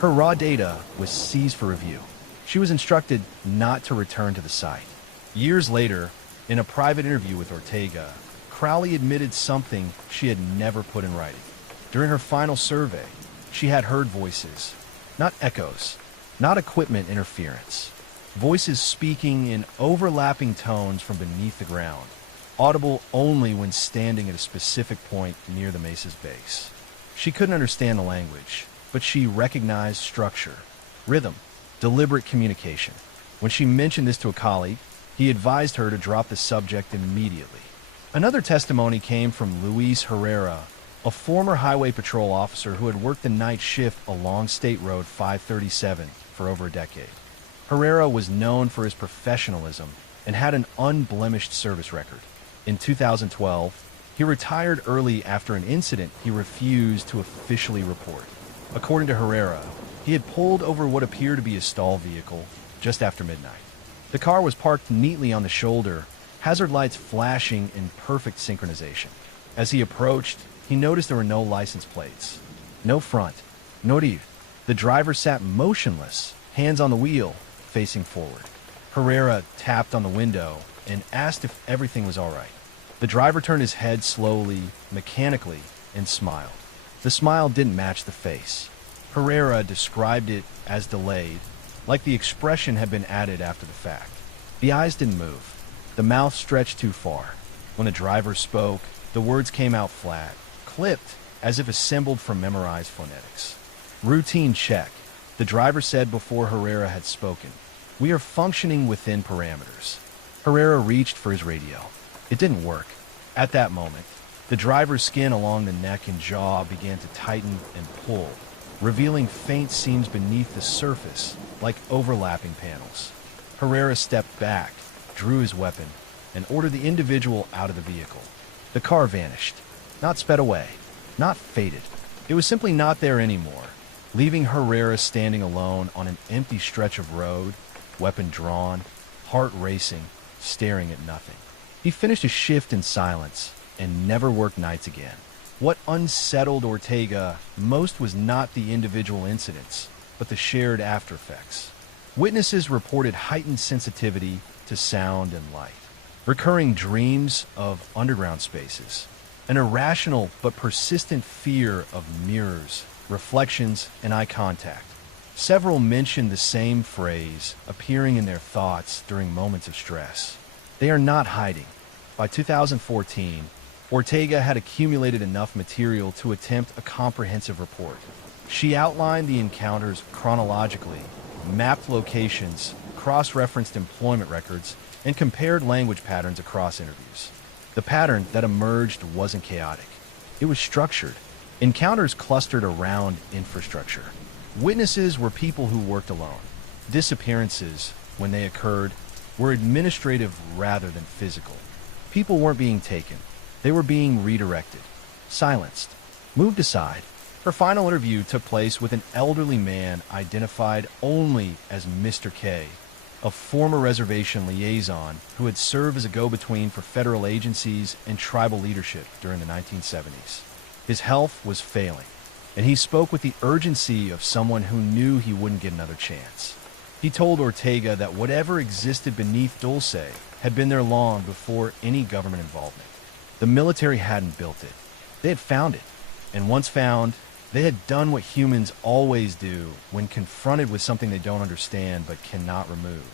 Her raw data was seized for review. She was instructed not to return to the site. Years later, in a private interview with Ortega, Crowley admitted something she had never put in writing. During her final survey, she had heard voices, not echoes, not equipment interference. Voices speaking in overlapping tones from beneath the ground, audible only when standing at a specific point near the mesa's base. She couldn't understand the language, but she recognized structure, rhythm, deliberate communication. When she mentioned this to a colleague, he advised her to drop the subject immediately. Another testimony came from Luis Herrera, a former highway patrol officer who had worked the night shift along State Road 537 for over a decade. Herrera was known for his professionalism and had an unblemished service record. In 2012, he retired early after an incident he refused to officially report. According to Herrera, he had pulled over what appeared to be a stall vehicle just after midnight. The car was parked neatly on the shoulder, hazard lights flashing in perfect synchronization. As he approached, he noticed there were no license plates, no front, no rear. The driver sat motionless, hands on the wheel, facing forward. Herrera tapped on the window and asked if everything was all right. The driver turned his head slowly, mechanically, and smiled. The smile didn't match the face. Herrera described it as delayed, like the expression had been added after the fact. The eyes didn't move. The mouth stretched too far. When the driver spoke, the words came out flat, clipped, as if assembled from memorized phonetics. Routine check, the driver said before Herrera had spoken. We are functioning within parameters. Herrera reached for his radio. It didn't work. At that moment, the driver's skin along the neck and jaw began to tighten and pull, revealing faint seams beneath the surface, like overlapping panels. Herrera stepped back, drew his weapon, and ordered the individual out of the vehicle. The car vanished, not sped away, not faded. It was simply not there anymore, leaving Herrera standing alone on an empty stretch of road, weapon drawn, heart racing, staring at nothing. He finished his shift in silence and never worked nights again. What unsettled Ortega most was not the individual incidents, but the shared aftereffects. Witnesses reported heightened sensitivity to sound and light, recurring dreams of underground spaces, an irrational but persistent fear of mirrors, reflections, and eye contact. Several mentioned the same phrase appearing in their thoughts during moments of stress. They are not hiding. By 2014, Ortega had accumulated enough material to attempt a comprehensive report. She outlined the encounters chronologically, mapped locations, cross-referenced employment records, and compared language patterns across interviews. The pattern that emerged wasn't chaotic. It was structured. Encounters clustered around infrastructure. Witnesses were people who worked alone. Disappearances, when they occurred, were administrative rather than physical. People weren't being taken. They were being redirected, silenced, moved aside. Her final interview took place with an elderly man identified only as Mr. K, a former reservation liaison who had served as a go-between for federal agencies and tribal leadership during the 1970s. His health was failing, and he spoke with the urgency of someone who knew he wouldn't get another chance. He told Ortega that whatever existed beneath Dulce had been there long before any government involvement. The military hadn't built it. They had found it. And once found, they had done what humans always do when confronted with something they don't understand but cannot remove.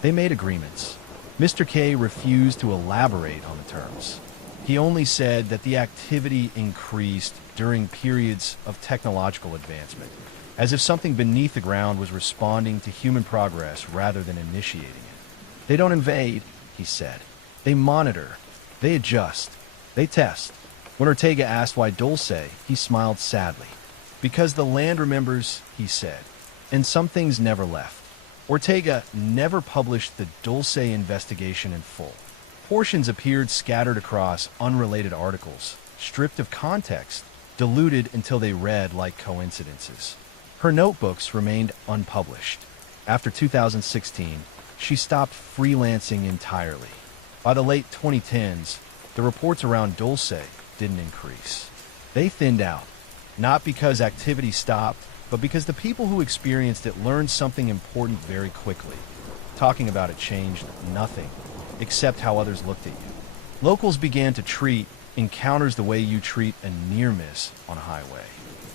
They made agreements. Mr. K refused to elaborate on the terms. He only said that the activity increased during periods of technological advancement, as if something beneath the ground was responding to human progress rather than initiating it. They don't invade, he said. They monitor. They adjust. They test. When Ortega asked why Dulce, he smiled sadly. Because the land remembers, he said, and some things never left. Ortega never published the Dulce investigation in full. Portions appeared scattered across unrelated articles, stripped of context, diluted until they read like coincidences. Her notebooks remained unpublished. After 2016, she stopped freelancing entirely. By the late 2010s, the reports around Dulce didn't increase. They thinned out, not because activity stopped, but because the people who experienced it learned something important very quickly. Talking about it changed nothing, except how others looked at you. Locals began to treat encounters the way you treat a near miss on a highway.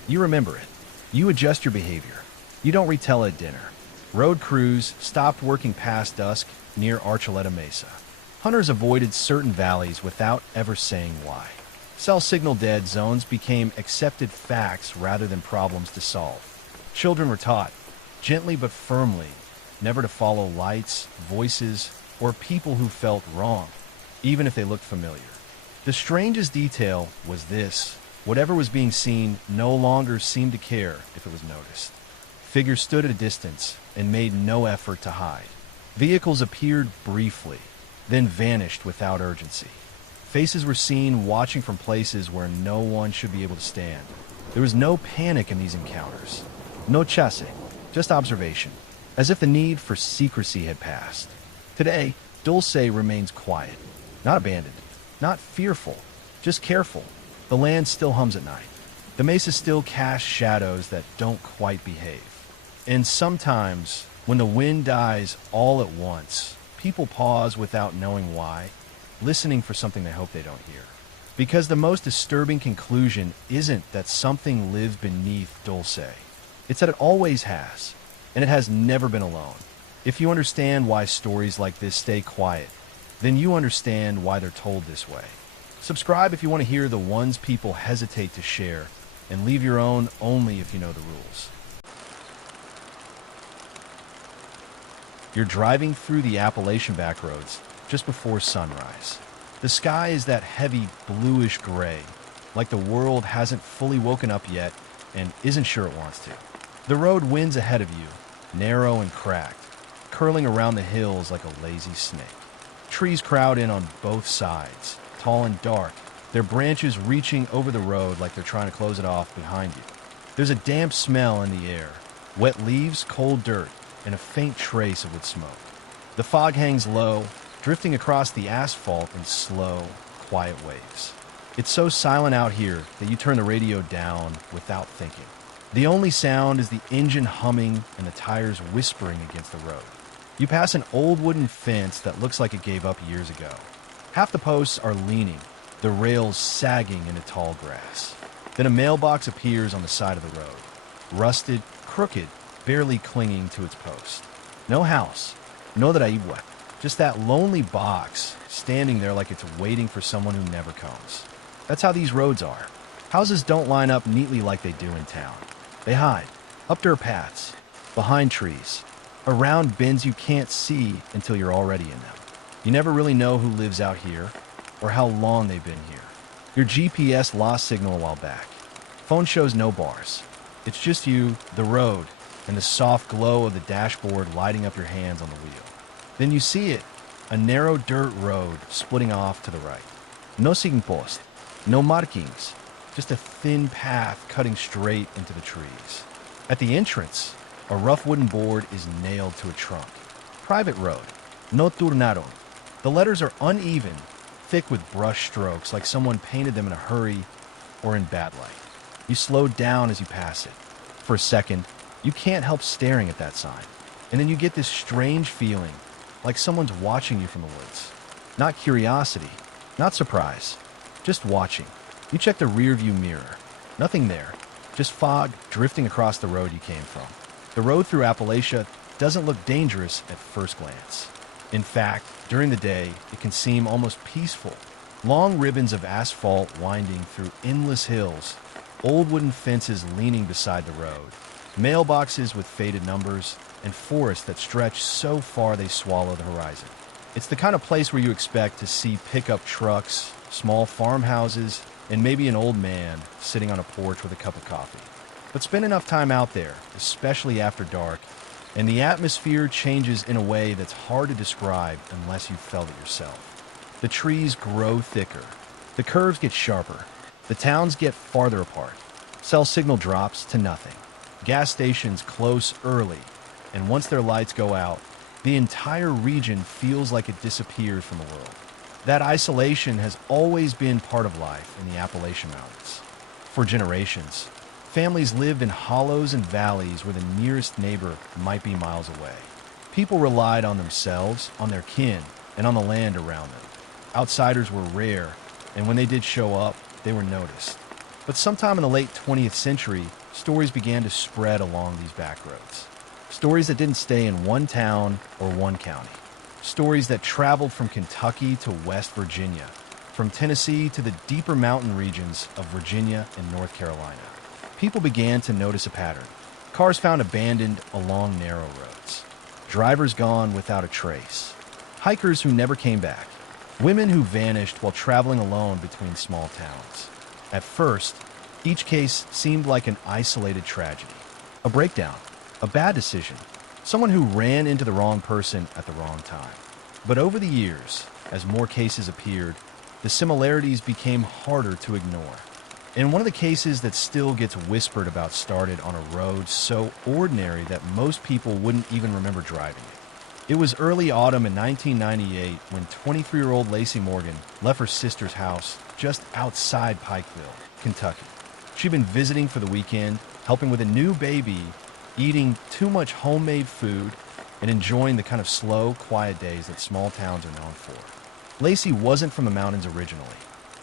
You remember it. You adjust your behavior. You don't retell at dinner. Road crews stopped working past dusk near Archuleta Mesa. Hunters avoided certain valleys without ever saying why. Cell signal dead zones became accepted facts rather than problems to solve. Children were taught, gently but firmly, never to follow lights, voices, or people who felt wrong, even if they looked familiar. The strangest detail was this: whatever was being seen no longer seemed to care if it was noticed. Figures stood at a distance and made no effort to hide. Vehicles appeared briefly, then vanished without urgency. Faces were seen watching from places where no one should be able to stand. There was no panic in these encounters. No chase, just observation, as if the need for secrecy had passed. Today, Dulce remains quiet, not abandoned, not fearful, just careful. The land still hums at night. The mesa still casts shadows that don't quite behave. And sometimes, when the wind dies all at once, people pause without knowing why, listening for something they hope they don't hear. Because the most disturbing conclusion isn't that something lives beneath Dulce. It's that it always has, and it has never been alone. If you understand why stories like this stay quiet, then you understand why they're told this way. Subscribe if you want to hear the ones people hesitate to share, and leave your own only if you know the rules. You're driving through the Appalachian backroads just before sunrise. The sky is that heavy bluish gray, like the world hasn't fully woken up yet and isn't sure it wants to. The road winds ahead of you, narrow and cracked, curling around the hills like a lazy snake. Trees crowd in on both sides, tall and dark, their branches reaching over the road like they're trying to close it off behind you. There's a damp smell in the air, wet leaves, cold dirt, and a faint trace of wood smoke. The fog hangs low, drifting across the asphalt in slow, quiet waves. It's so silent out here that you turn the radio down without thinking. The only sound is the engine humming and the tires whispering against the road. You pass an old wooden fence that looks like it gave up years ago. Half the posts are leaning, the rails sagging into tall grass. Then a mailbox appears on the side of the road, rusted, crooked, barely clinging to its post. No house, no Draigua, just that lonely box standing there like it's waiting for someone who never comes. That's how these roads are. Houses don't line up neatly like they do in town. They hide, up dirt paths, behind trees, around bends you can't see until you're already in them. You never really know who lives out here or how long they've been here. Your GPS lost signal a while back. Phone shows no bars. It's just you, the road, and the soft glow of the dashboard lighting up your hands on the wheel. Then you see it, a narrow dirt road splitting off to the right. No signpost, no markings, just a thin path cutting straight into the trees. At the entrance, a rough wooden board is nailed to a trunk. Private road, no turnaron. The letters are uneven, thick with brush strokes like someone painted them in a hurry or in bad light. You slow down as you pass it. For a second, you can't help staring at that sign. And then you get this strange feeling, like someone's watching you from the woods. Not curiosity, not surprise, just watching. You check the rearview mirror. Nothing there, just fog drifting across the road you came from. The road through Appalachia doesn't look dangerous at first glance. In fact, during the day, it can seem almost peaceful. Long ribbons of asphalt winding through endless hills, old wooden fences leaning beside the road, mailboxes with faded numbers, and forests that stretch so far they swallow the horizon. It's the kind of place where you expect to see pickup trucks, small farmhouses, and maybe an old man sitting on a porch with a cup of coffee. But spend enough time out there, especially after dark, and the atmosphere changes in a way that's hard to describe unless you've felt it yourself. The trees grow thicker, the curves get sharper, the towns get farther apart, cell signal drops to nothing, gas stations close early, and once their lights go out, the entire region feels like it disappears from the world. That isolation has always been part of life in the Appalachian Mountains. For generations, families lived in hollows and valleys where the nearest neighbor might be miles away. People relied on themselves, on their kin, and on the land around them. Outsiders were rare, and when they did show up, they were noticed. But sometime in the late 20th century, stories began to spread along these back roads. Stories that didn't stay in one town or one county. Stories that traveled from Kentucky to West Virginia, from Tennessee to the deeper mountain regions of Virginia and North Carolina. People began to notice a pattern. Cars found abandoned along narrow roads. Drivers gone without a trace. Hikers who never came back. Women who vanished while traveling alone between small towns. At first, each case seemed like an isolated tragedy. A breakdown, a bad decision, someone who ran into the wrong person at the wrong time. But over the years, as more cases appeared, the similarities became harder to ignore. And one of the cases that still gets whispered about started on a road so ordinary that most people wouldn't even remember driving it. It was early autumn in 1998 when 23-year-old Lacey Morgan left her sister's house just outside Pikeville, Kentucky. She'd been visiting for the weekend, helping with a new baby, eating too much homemade food, and enjoying the kind of slow, quiet days that small towns are known for. Lacey wasn't from the mountains originally.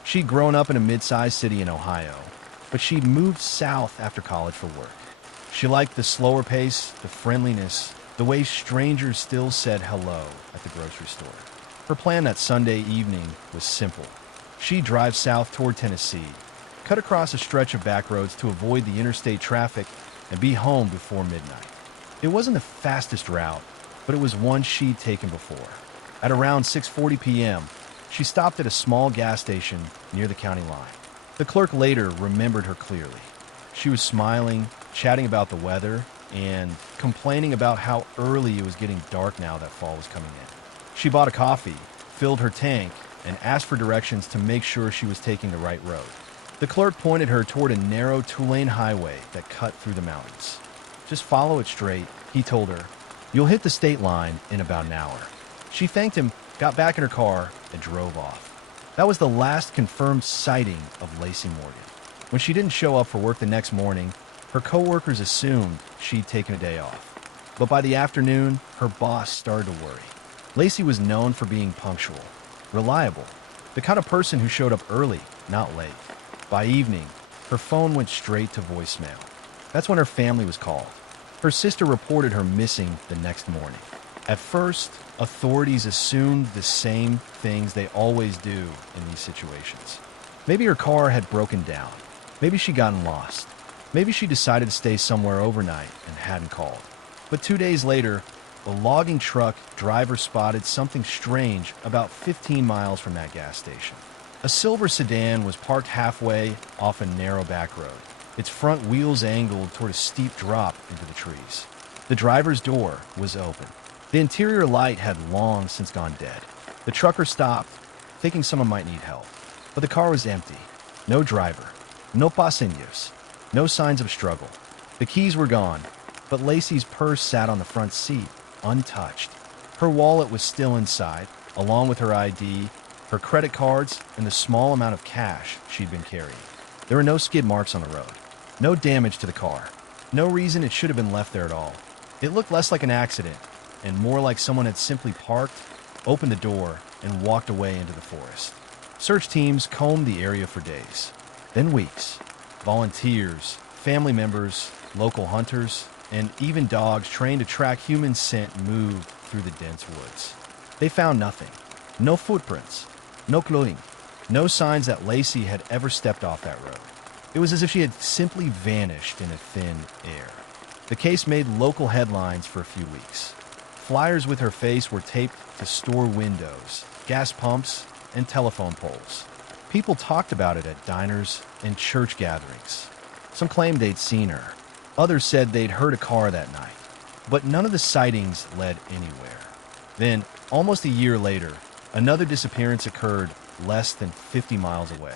She'd grown up in a mid-sized city in Ohio, but she'd moved south after college for work. She liked the slower pace, the friendliness, the way strangers still said hello at the grocery store. Her plan that Sunday evening was simple. She'd drive south toward Tennessee, cut across a stretch of back roads to avoid the interstate traffic, and be home before midnight. It wasn't the fastest route, but it was one she'd taken before. At around 6:40 p.m., she stopped at a small gas station near the county line. The clerk later remembered her clearly. She was smiling, chatting about the weather, and complaining about how early it was getting dark now that fall was coming in. She bought a coffee, filled her tank, and asked for directions to make sure she was taking the right road. The clerk pointed her toward a narrow two-lane highway that cut through the mountains. Just follow it straight, he told her. You'll hit the state line in about an hour. She thanked him, got back in her car, and drove off. That was the last confirmed sighting of Lacey Morgan. When she didn't show up for work the next morning, her coworkers assumed she'd taken a day off. But by the afternoon, her boss started to worry. Lacey was known for being punctual, reliable, the kind of person who showed up early, not late. By evening, her phone went straight to voicemail. That's when her family was called. Her sister reported her missing the next morning. At first, authorities assumed the same things they always do in these situations. Maybe her car had broken down. Maybe she'd gotten lost. Maybe she decided to stay somewhere overnight and hadn't called. But 2 days later, the logging truck driver spotted something strange about 15 miles from that gas station. A silver sedan was parked halfway off a narrow back road, its front wheels angled toward a steep drop into the trees. The driver's door was open. The interior light had long since gone dead. The trucker stopped, thinking someone might need help. But the car was empty. No driver. No passengers. No signs of struggle. The keys were gone, but Lacey's purse sat on the front seat, untouched. Her wallet was still inside, along with her ID, her credit cards, and the small amount of cash she'd been carrying. There were no skid marks on the road. No damage to the car. No reason it should have been left there at all. It looked less like an accident, and more like someone had simply parked, opened the door, and walked away into the forest. Search teams combed the area for days, then weeks. Volunteers, family members, local hunters, and even dogs trained to track human scent moved through the dense woods. They found nothing. No footprints. No clothing. No signs that Lacey had ever stepped off that road. It was as if she had simply vanished in a thin air. The case made local headlines for a few weeks. Flyers with her face were taped to store windows, gas pumps, and telephone poles. People talked about it at diners and church gatherings. Some claimed they'd seen her. Others said they'd heard a car that night. But none of the sightings led anywhere. Then, almost a year later, another disappearance occurred less than 50 miles away.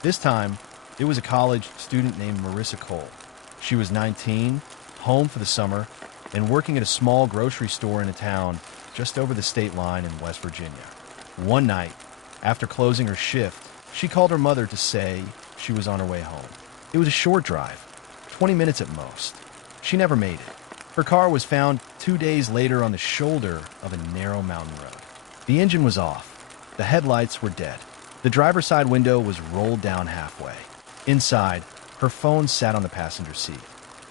This time, it was a college student named Marissa Cole. She was 19, home for the summer, and working at a small grocery store in a town just over the state line in West Virginia. One night, after closing her shift, she called her mother to say she was on her way home. It was a short drive, 20 minutes at most. She never made it. Her car was found 2 days later on the shoulder of a narrow mountain road. The engine was off. The headlights were dead. The driver's side window was rolled down halfway. Inside, her phone sat on the passenger seat.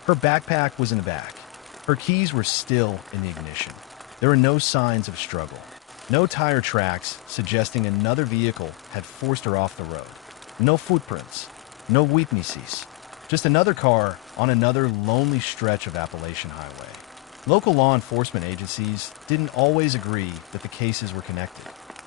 Her backpack was in the back. Her keys were still in the ignition. There were no signs of struggle. No tire tracks suggesting another vehicle had forced her off the road. No footprints. No witnesses. Just another car on another lonely stretch of Appalachian Highway. Local law enforcement agencies didn't always agree that the cases were connected.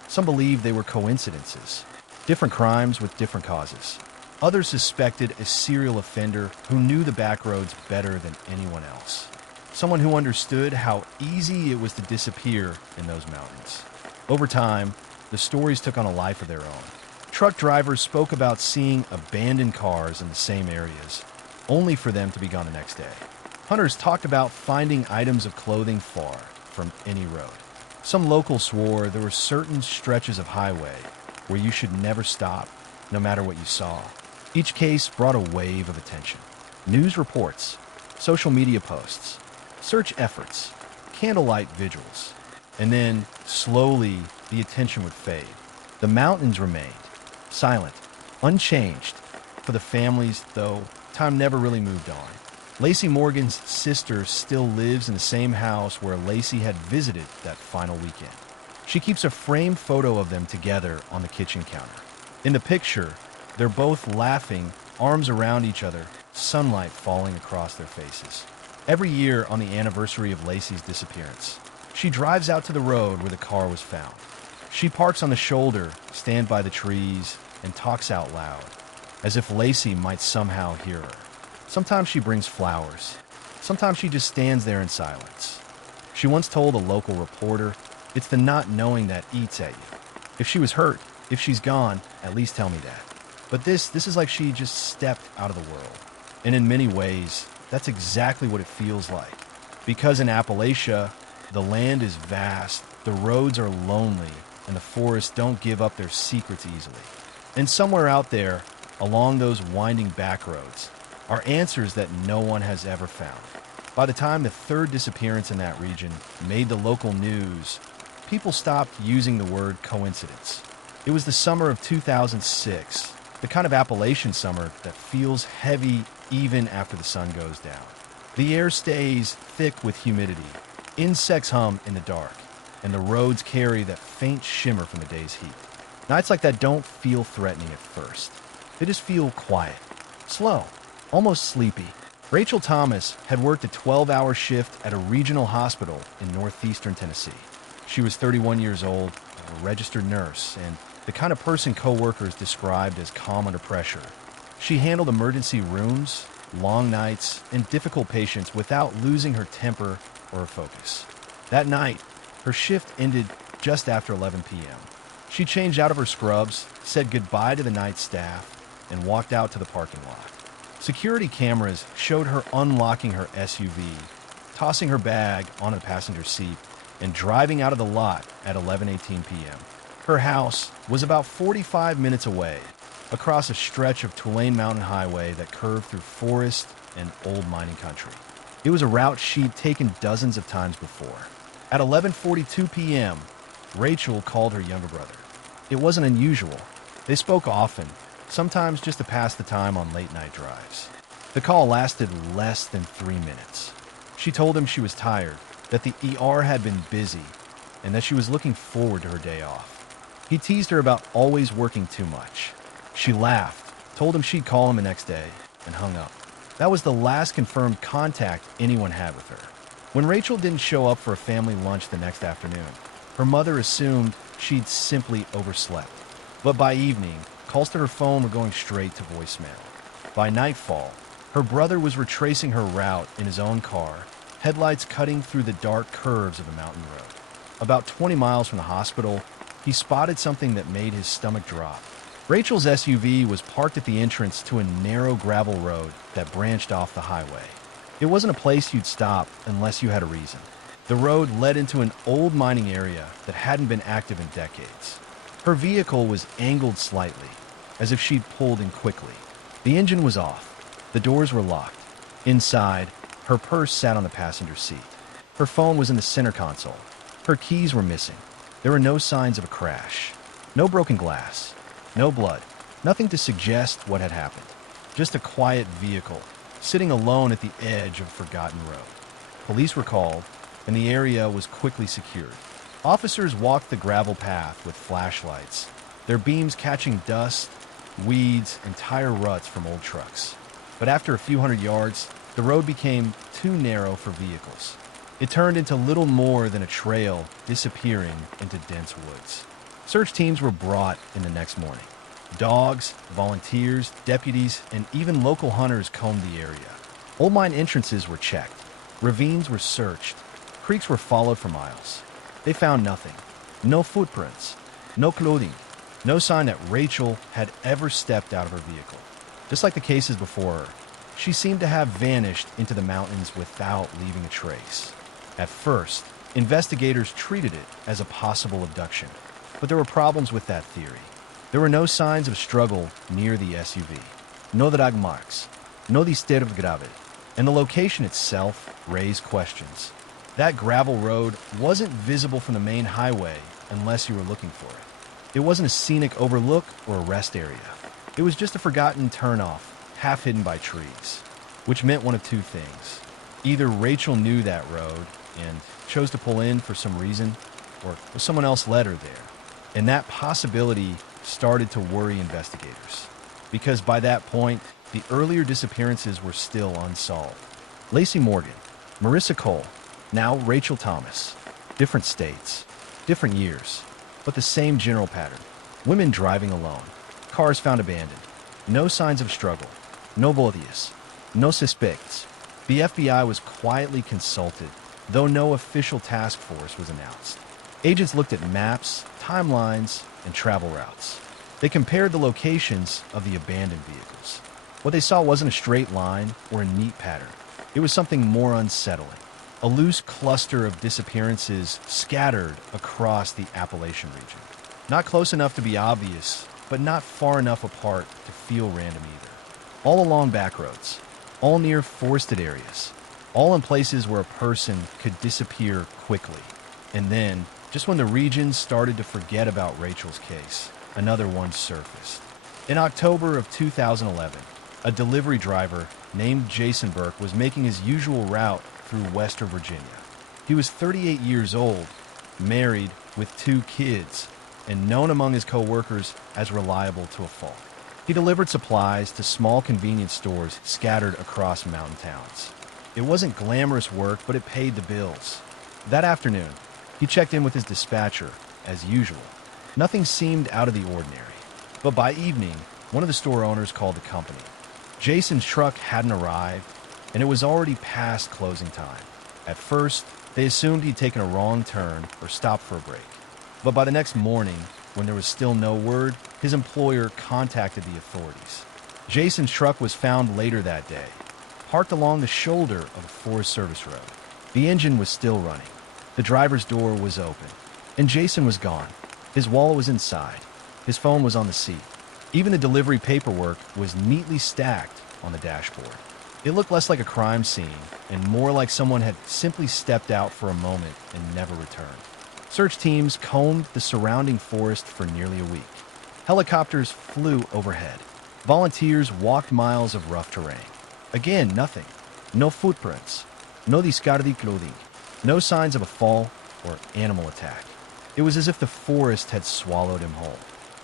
Some believed they were coincidences, different crimes with different causes. Others suspected a serial offender who knew the back roads better than anyone else. Someone who understood how easy it was to disappear in those mountains. Over time, the stories took on a life of their own. Truck drivers spoke about seeing abandoned cars in the same areas, only for them to be gone the next day. Hunters talked about finding items of clothing far from any road. Some locals swore there were certain stretches of highway where you should never stop, no matter what you saw. Each case brought a wave of attention. News reports, social media posts, search efforts, candlelight vigils. And then, slowly, the attention would fade. The mountains remained, silent, unchanged. For the families, though, time never really moved on. Lacey Morgan's sister still lives in the same house where Lacey had visited that final weekend. She keeps a framed photo of them together on the kitchen counter. In the picture, they're both laughing, arms around each other, sunlight falling across their faces. Every year on the anniversary of Lacey's disappearance, she drives out to the road where the car was found. She parks on the shoulder, stands by the trees, and talks out loud, as if Lacey might somehow hear her. Sometimes she brings flowers. Sometimes she just stands there in silence. She once told a local reporter, "It's the not knowing that eats at you. If she was hurt, if she's gone, at least tell me that." But this is like she just stepped out of the world. And in many ways, that's exactly what it feels like. Because in Appalachia, the land is vast, the roads are lonely, and the forests don't give up their secrets easily. And somewhere out there, along those winding back roads, are answers that no one has ever found. By the time the third disappearance in that region made the local news, people stopped using the word coincidence. It was the summer of 2006, the kind of Appalachian summer that feels heavy even after the sun goes down. The air stays thick with humidity, insects hum in the dark, and the roads carry that faint shimmer from the day's heat. Nights like that don't feel threatening at first. They just feel quiet, slow, almost sleepy. Rachel Thomas had worked a 12-hour shift at a regional hospital in northeastern Tennessee. She was 31 years old, a registered nurse, and the kind of person coworkers described as calm under pressure. She handled emergency rooms, long nights, and difficult patients without losing her temper or her focus. That night, her shift ended just after 11 p.m. She changed out of her scrubs, said goodbye to the night staff, and walked out to the parking lot. Security cameras showed her unlocking her SUV, tossing her bag onto the passenger seat, and driving out of the lot at 11:18 p.m. Her house was about 45 minutes away, across a stretch of Tulane Mountain Highway that curved through forest and old mining country. It was a route she'd taken dozens of times before. At 11:42 p.m., Rachel called her younger brother. It wasn't unusual. They spoke often, sometimes just to pass the time on late-night drives. The call lasted less than 3 minutes. She told him she was tired, that the ER had been busy, and that she was looking forward to her day off. He teased her about always working too much. She laughed, told him she'd call him the next day, and hung up. That was the last confirmed contact anyone had with her. When Rachel didn't show up for a family lunch the next afternoon, her mother assumed she'd simply overslept. But by evening, calls to her phone were going straight to voicemail. By nightfall, her brother was retracing her route in his own car, headlights cutting through the dark curves of a mountain road. About 20 miles from the hospital, he spotted something that made his stomach drop. Rachel's SUV was parked at the entrance to a narrow gravel road that branched off the highway. It wasn't a place you'd stop unless you had a reason. The road led into an old mining area that hadn't been active in decades. Her vehicle was angled slightly, as if she'd pulled in quickly. The engine was off. The doors were locked. Inside, her purse sat on the passenger seat. Her phone was in the center console. Her keys were missing. There were no signs of a crash. No broken glass. No blood. Nothing to suggest what had happened. Just a quiet vehicle, sitting alone at the edge of a forgotten road. Police were called, and the area was quickly secured. Officers walked the gravel path with flashlights, their beams catching dust, weeds, and tire ruts from old trucks. But after a few hundred yards, the road became too narrow for vehicles. It turned into little more than a trail disappearing into dense woods. Search teams were brought in the next morning. Dogs, volunteers, deputies, and even local hunters combed the area. Old mine entrances were checked. Ravines were searched. Creeks were followed for miles. They found nothing. No footprints. No clothing. No sign that Rachel had ever stepped out of her vehicle. Just like the cases before her, she seemed to have vanished into the mountains without leaving a trace. At first, investigators treated it as a possible abduction, but there were problems with that theory. There were no signs of struggle near the SUV. No drag marks. No disturb grave. And the location itself raised questions. That gravel road wasn't visible from the main highway unless you were looking for it. It wasn't a scenic overlook or a rest area. It was just a forgotten turnoff, half hidden by trees, which meant one of two things. Either Rachel knew that road and chose to pull in for some reason, or someone else led her there. And that possibility started to worry investigators, because by that point, the earlier disappearances were still unsolved. Lacey Morgan, Marissa Cole, now Rachel Thomas. Different states, different years, but the same general pattern. Women driving alone, cars found abandoned, no signs of struggle, no bodies, no suspects. The FBI was quietly consulted, though no official task force was announced. Agents looked at maps, timelines, and travel routes. They compared the locations of the abandoned vehicles. What they saw wasn't a straight line or a neat pattern. It was something more unsettling. A loose cluster of disappearances scattered across the Appalachian region. Not close enough to be obvious, but not far enough apart to feel random either. All along back roads, all near forested areas, all in places where a person could disappear quickly. And then, just when the region started to forget about Rachel's case, another one surfaced. In October of 2011, a delivery driver named Jason Burke was making his usual route through Western Virginia. He was 38 years old, married with 2 kids, and known among his co-workers as reliable to a fault. He delivered supplies to small convenience stores scattered across mountain towns. It wasn't glamorous work, but it paid the bills. That afternoon, he checked in with his dispatcher, as usual. Nothing seemed out of the ordinary. But by evening, one of the store owners called the company. Jason's truck hadn't arrived, and it was already past closing time. At first, they assumed he'd taken a wrong turn or stopped for a break. But by the next morning, when there was still no word, his employer contacted the authorities. Jason's truck was found later that day, parked along the shoulder of a Forest Service road. The engine was still running. The driver's door was open, and Jason was gone. His wallet was inside. His phone was on the seat. Even the delivery paperwork was neatly stacked on the dashboard. It looked less like a crime scene and more like someone had simply stepped out for a moment and never returned. Search teams combed the surrounding forest for nearly a week. Helicopters flew overhead. Volunteers walked miles of rough terrain. Again, nothing. No footprints. No discarded clothing. No signs of a fall or animal attack. It was as if the forest had swallowed him whole.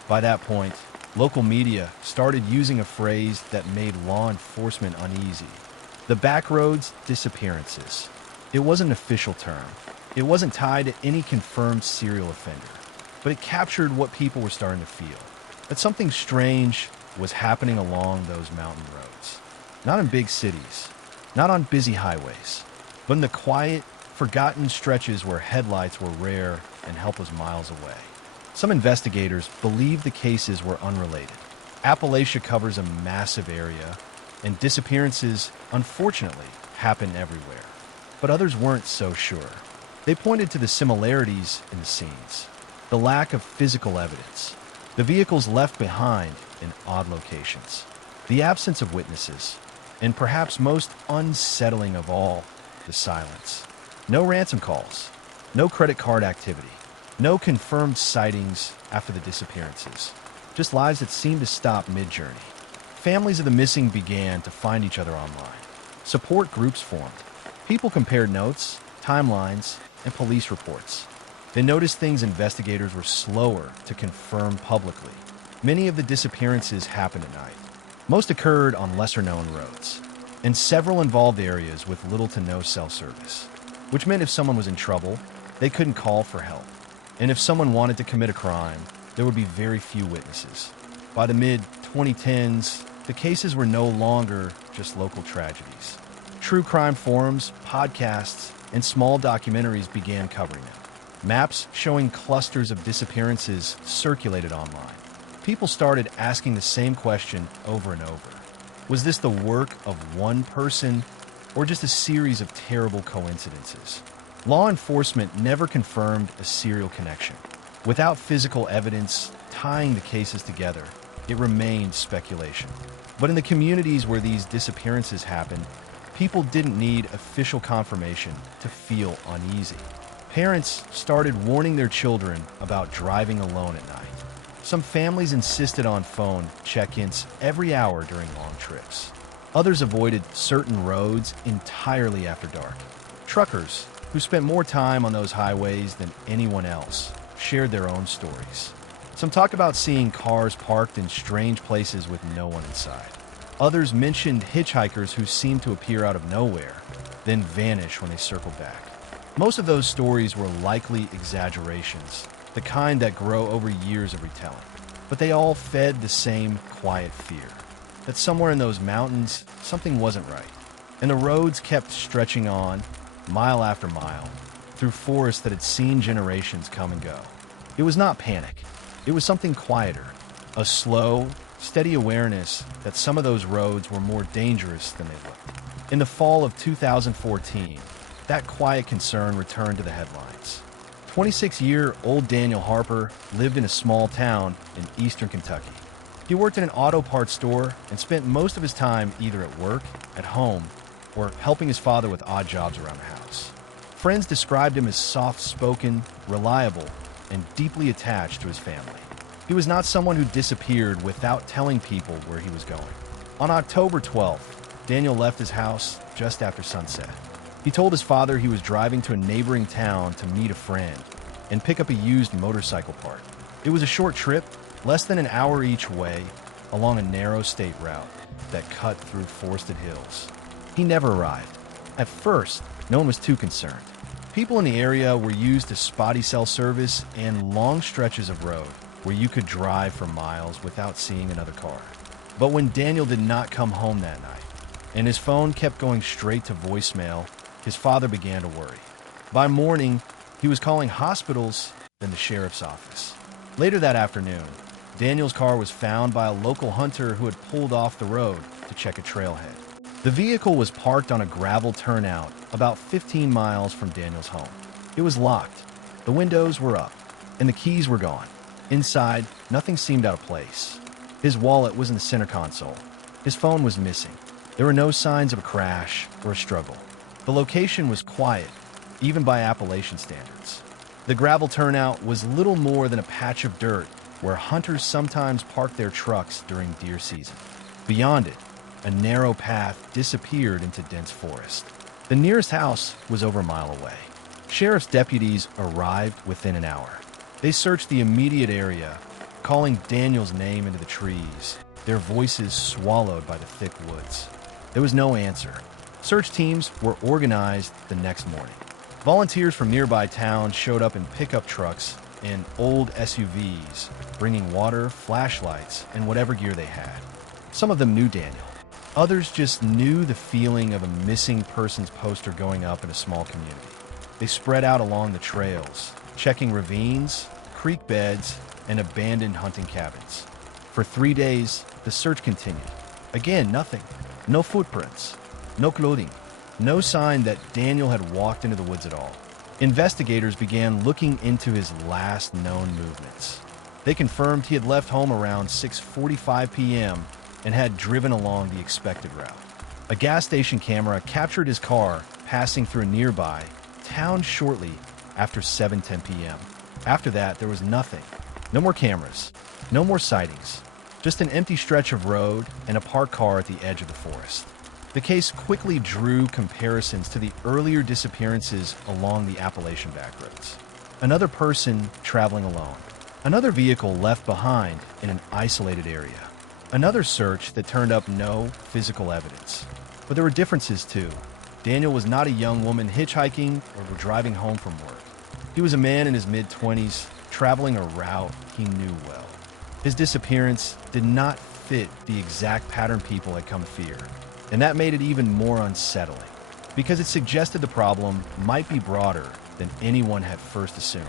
By that point, local media started using a phrase that made law enforcement uneasy. The backroads disappearances. It wasn't an official term. It wasn't tied to any confirmed serial offender. But it captured what people were starting to feel. That something strange was happening along those mountain roads. Not in big cities. Not on busy highways. But in the quiet, forgotten stretches where headlights were rare and help was miles away. Some investigators believe the cases were unrelated. Appalachia covers a massive area, and disappearances, unfortunately, happen everywhere. But others weren't so sure. They pointed to the similarities in the scenes, the lack of physical evidence, the vehicles left behind in odd locations, the absence of witnesses, and perhaps most unsettling of all, the silence. No ransom calls, no credit card activity, no confirmed sightings after the disappearances, just lives that seemed to stop mid-journey. Families of the missing began to find each other online. Support groups formed. People compared notes, timelines, and police reports. They noticed things investigators were slower to confirm publicly. Many of the disappearances happened at night. Most occurred on lesser-known roads, and several involved areas with little to no cell service, which meant if someone was in trouble, they couldn't call for help. And if someone wanted to commit a crime, there would be very few witnesses. By the mid-2010s, the cases were no longer just local tragedies. True crime forums, podcasts, and small documentaries began covering them. Maps showing clusters of disappearances circulated online. People started asking the same question over and over. Was this the work of one person or just a series of terrible coincidences? Law enforcement never confirmed a serial connection. Without physical evidence tying the cases together, it remained speculation. But in the communities where these disappearances happened, people didn't need official confirmation to feel uneasy. Parents started warning their children about driving alone at night. Some families insisted on phone check-ins every hour during long trips. Others avoided certain roads entirely after dark. Truckers, who spent more time on those highways than anyone else, shared their own stories. Some talked about seeing cars parked in strange places with no one inside. Others mentioned hitchhikers who seemed to appear out of nowhere, then vanish when they circled back. Most of those stories were likely exaggerations, the kind that grow over years of retelling. But they all fed the same quiet fear, that somewhere in those mountains, something wasn't right. And the roads kept stretching on, mile after mile, through forests that had seen generations come and go. It was not panic. It was something quieter, a slow, steady awareness that some of those roads were more dangerous than they looked. In the fall of 2014, that quiet concern returned to the headlines. 26-year-old Daniel Harper lived in a small town in eastern Kentucky. He worked in an auto parts store and spent most of his time either at work, at home, or helping his father with odd jobs around the house. Friends described him as soft-spoken, reliable, and deeply attached to his family. He was not someone who disappeared without telling people where he was going. On October 12th, Daniel left his house just after sunset. He told his father he was driving to a neighboring town to meet a friend and pick up a used motorcycle part. It was a short trip, less than an hour each way, along a narrow state route that cut through forested hills. He never arrived. At first, no one was too concerned. People in the area were used to spotty cell service and long stretches of road where you could drive for miles without seeing another car. But when Daniel did not come home that night, and his phone kept going straight to voicemail, his father began to worry. By morning, he was calling hospitals, then the sheriff's office. Later that afternoon, Daniel's car was found by a local hunter who had pulled off the road to check a trailhead. The vehicle was parked on a gravel turnout about 15 miles from Daniel's home. It was locked, the windows were up, and the keys were gone. Inside, nothing seemed out of place. His wallet was in the center console. His phone was missing. There were no signs of a crash or a struggle. The location was quiet, even by Appalachian standards. The gravel turnout was little more than a patch of dirt where hunters sometimes parked their trucks during deer season. Beyond it, a narrow path disappeared into dense forest. The nearest house was over a mile away. Sheriff's deputies arrived within an hour. They searched the immediate area, calling Daniel's name into the trees, their voices swallowed by the thick woods. There was no answer. Search teams were organized the next morning. Volunteers from nearby towns showed up in pickup trucks and old SUVs, bringing water, flashlights, and whatever gear they had. Some of them knew Daniel. Others just knew the feeling of a missing persons poster going up in a small community. They spread out along the trails, checking ravines, creek beds, and abandoned hunting cabins. For 3 days, the search continued. Again, nothing. No footprints. No clothing. No sign that Daniel had walked into the woods at all. Investigators began looking into his last known movements. They confirmed he had left home around 6:45 p.m. and had driven along the expected route. A gas station camera captured his car passing through a nearby town shortly after 7:10 p.m. After that, there was nothing. No more cameras. No more sightings. Just an empty stretch of road and a parked car at the edge of the forest. The case quickly drew comparisons to the earlier disappearances along the Appalachian backroads. Another person traveling alone. Another vehicle left behind in an isolated area. Another search that turned up no physical evidence. But there were differences too. Daniel was not a young woman hitchhiking or driving home from work. He was a man in his mid-20s, traveling a route he knew well. His disappearance did not fit the exact pattern people had come to fear, and that made it even more unsettling, because it suggested the problem might be broader than anyone had first assumed.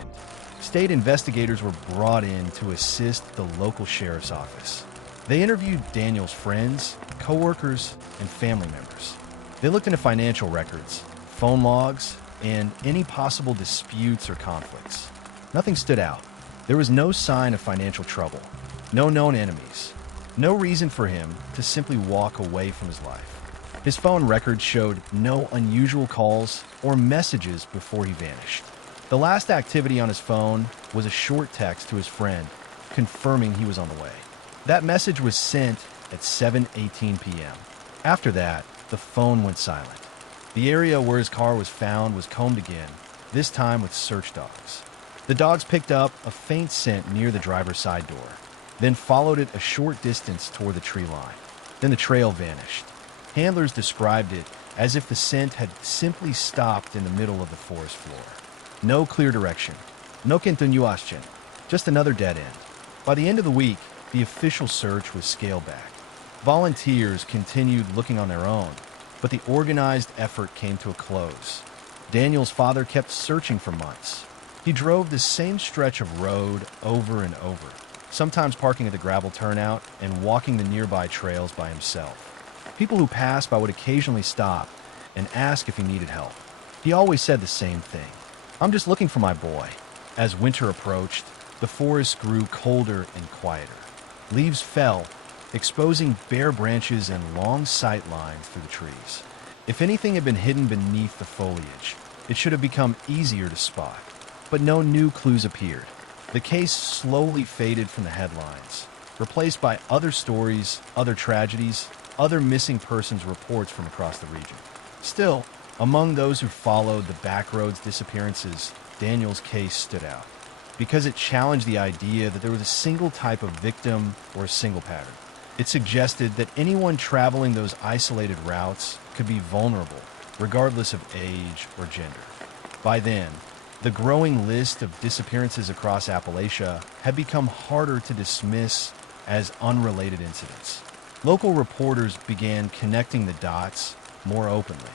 State investigators were brought in to assist the local sheriff's office. They interviewed Daniel's friends, coworkers, and family members. They looked into financial records, phone logs, and any possible disputes or conflicts. Nothing stood out. There was no sign of financial trouble, no known enemies, no reason for him to simply walk away from his life. His phone records showed no unusual calls or messages before he vanished. The last activity on his phone was a short text to his friend confirming he was on the way. That message was sent at 7:18 p.m. After that, the phone went silent. The area where his car was found was combed again, this time with search dogs. The dogs picked up a faint scent near the driver's side door, then followed it a short distance toward the tree line. Then the trail vanished. Handlers described it as if the scent had simply stopped in the middle of the forest floor. No clear direction, no continuation, just another dead end. By the end of the week, the official search was scaled back. Volunteers continued looking on their own, but the organized effort came to a close. Daniel's father kept searching for months. He drove the same stretch of road over and over, sometimes parking at the gravel turnout and walking the nearby trails by himself. People who passed by would occasionally stop and ask if he needed help. He always said the same thing: "I'm just looking for my boy." As winter approached, the forest grew colder and quieter. Leaves fell, exposing bare branches and long sight lines through the trees. If anything had been hidden beneath the foliage, it should have become easier to spot. But no new clues appeared. The case slowly faded from the headlines, replaced by other stories, other tragedies, other missing persons reports from across the region. Still, among those who followed the backroads disappearances, Daniel's case stood out. because it challenged the idea that there was a single type of victim or a single pattern. It suggested that anyone traveling those isolated routes could be vulnerable, regardless of age or gender. By then, the growing list of disappearances across Appalachia had become harder to dismiss as unrelated incidents. Local reporters began connecting the dots more openly.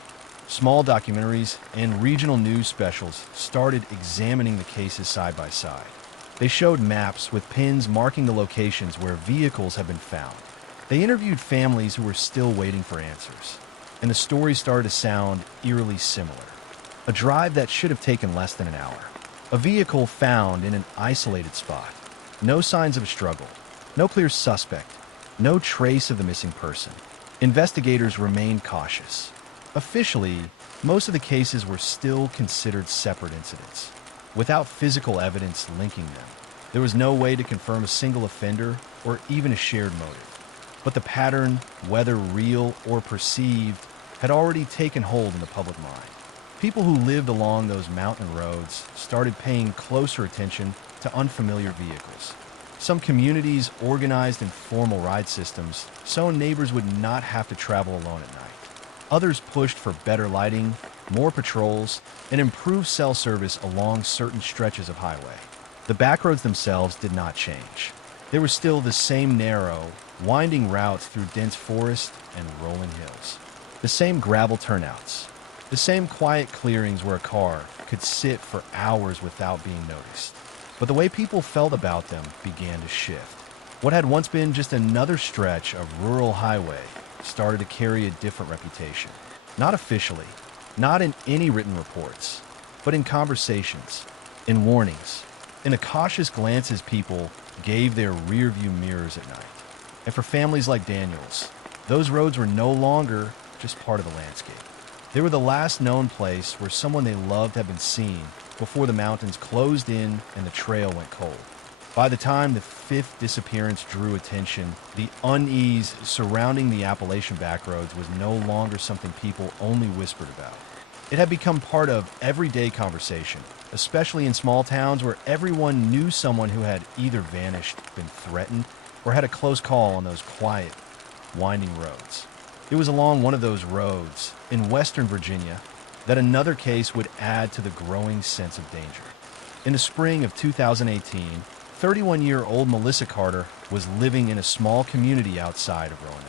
Small documentaries and regional news specials started examining the cases side by side. They showed maps with pins marking the locations where vehicles had been found. They interviewed families who were still waiting for answers, and the stories started to sound eerily similar. A drive that should have taken less than an hour. A vehicle found in an isolated spot. No signs of a struggle. No clear suspect. No trace of the missing person. Investigators remained cautious. Officially, most of the cases were still considered separate incidents, without physical evidence linking them. There was no way to confirm a single offender or even a shared motive. But the pattern, whether real or perceived, had already taken hold in the public mind. People who lived along those mountain roads started paying closer attention to unfamiliar vehicles. Some communities organized informal ride systems so neighbors would not have to travel alone at night. Others pushed for better lighting, more patrols, and improved cell service along certain stretches of highway. The backroads themselves did not change. They were still the same narrow, winding routes through dense forest and rolling hills. The same gravel turnouts. The same quiet clearings where a car could sit for hours without being noticed. But the way people felt about them began to shift. What had once been just another stretch of rural highway started to carry a different reputation. Not officially, not in any written reports, but in conversations, in warnings, in the cautious glances people gave their rearview mirrors at night. And for families like Daniel's, those roads were no longer just part of the landscape. They were the last known place where someone they loved had been seen before the mountains closed in and the trail went cold. By the time the fifth disappearance drew attention, the unease surrounding the Appalachian backroads was no longer something people only whispered about. It had become part of everyday conversation, especially in small towns where everyone knew someone who had either vanished, been threatened, or had a close call on those quiet, winding roads. It was along one of those roads in western Virginia that another case would add to the growing sense of danger. In the spring of 2018, 31-year-old Melissa Carter was living in a small community outside of Roanoke.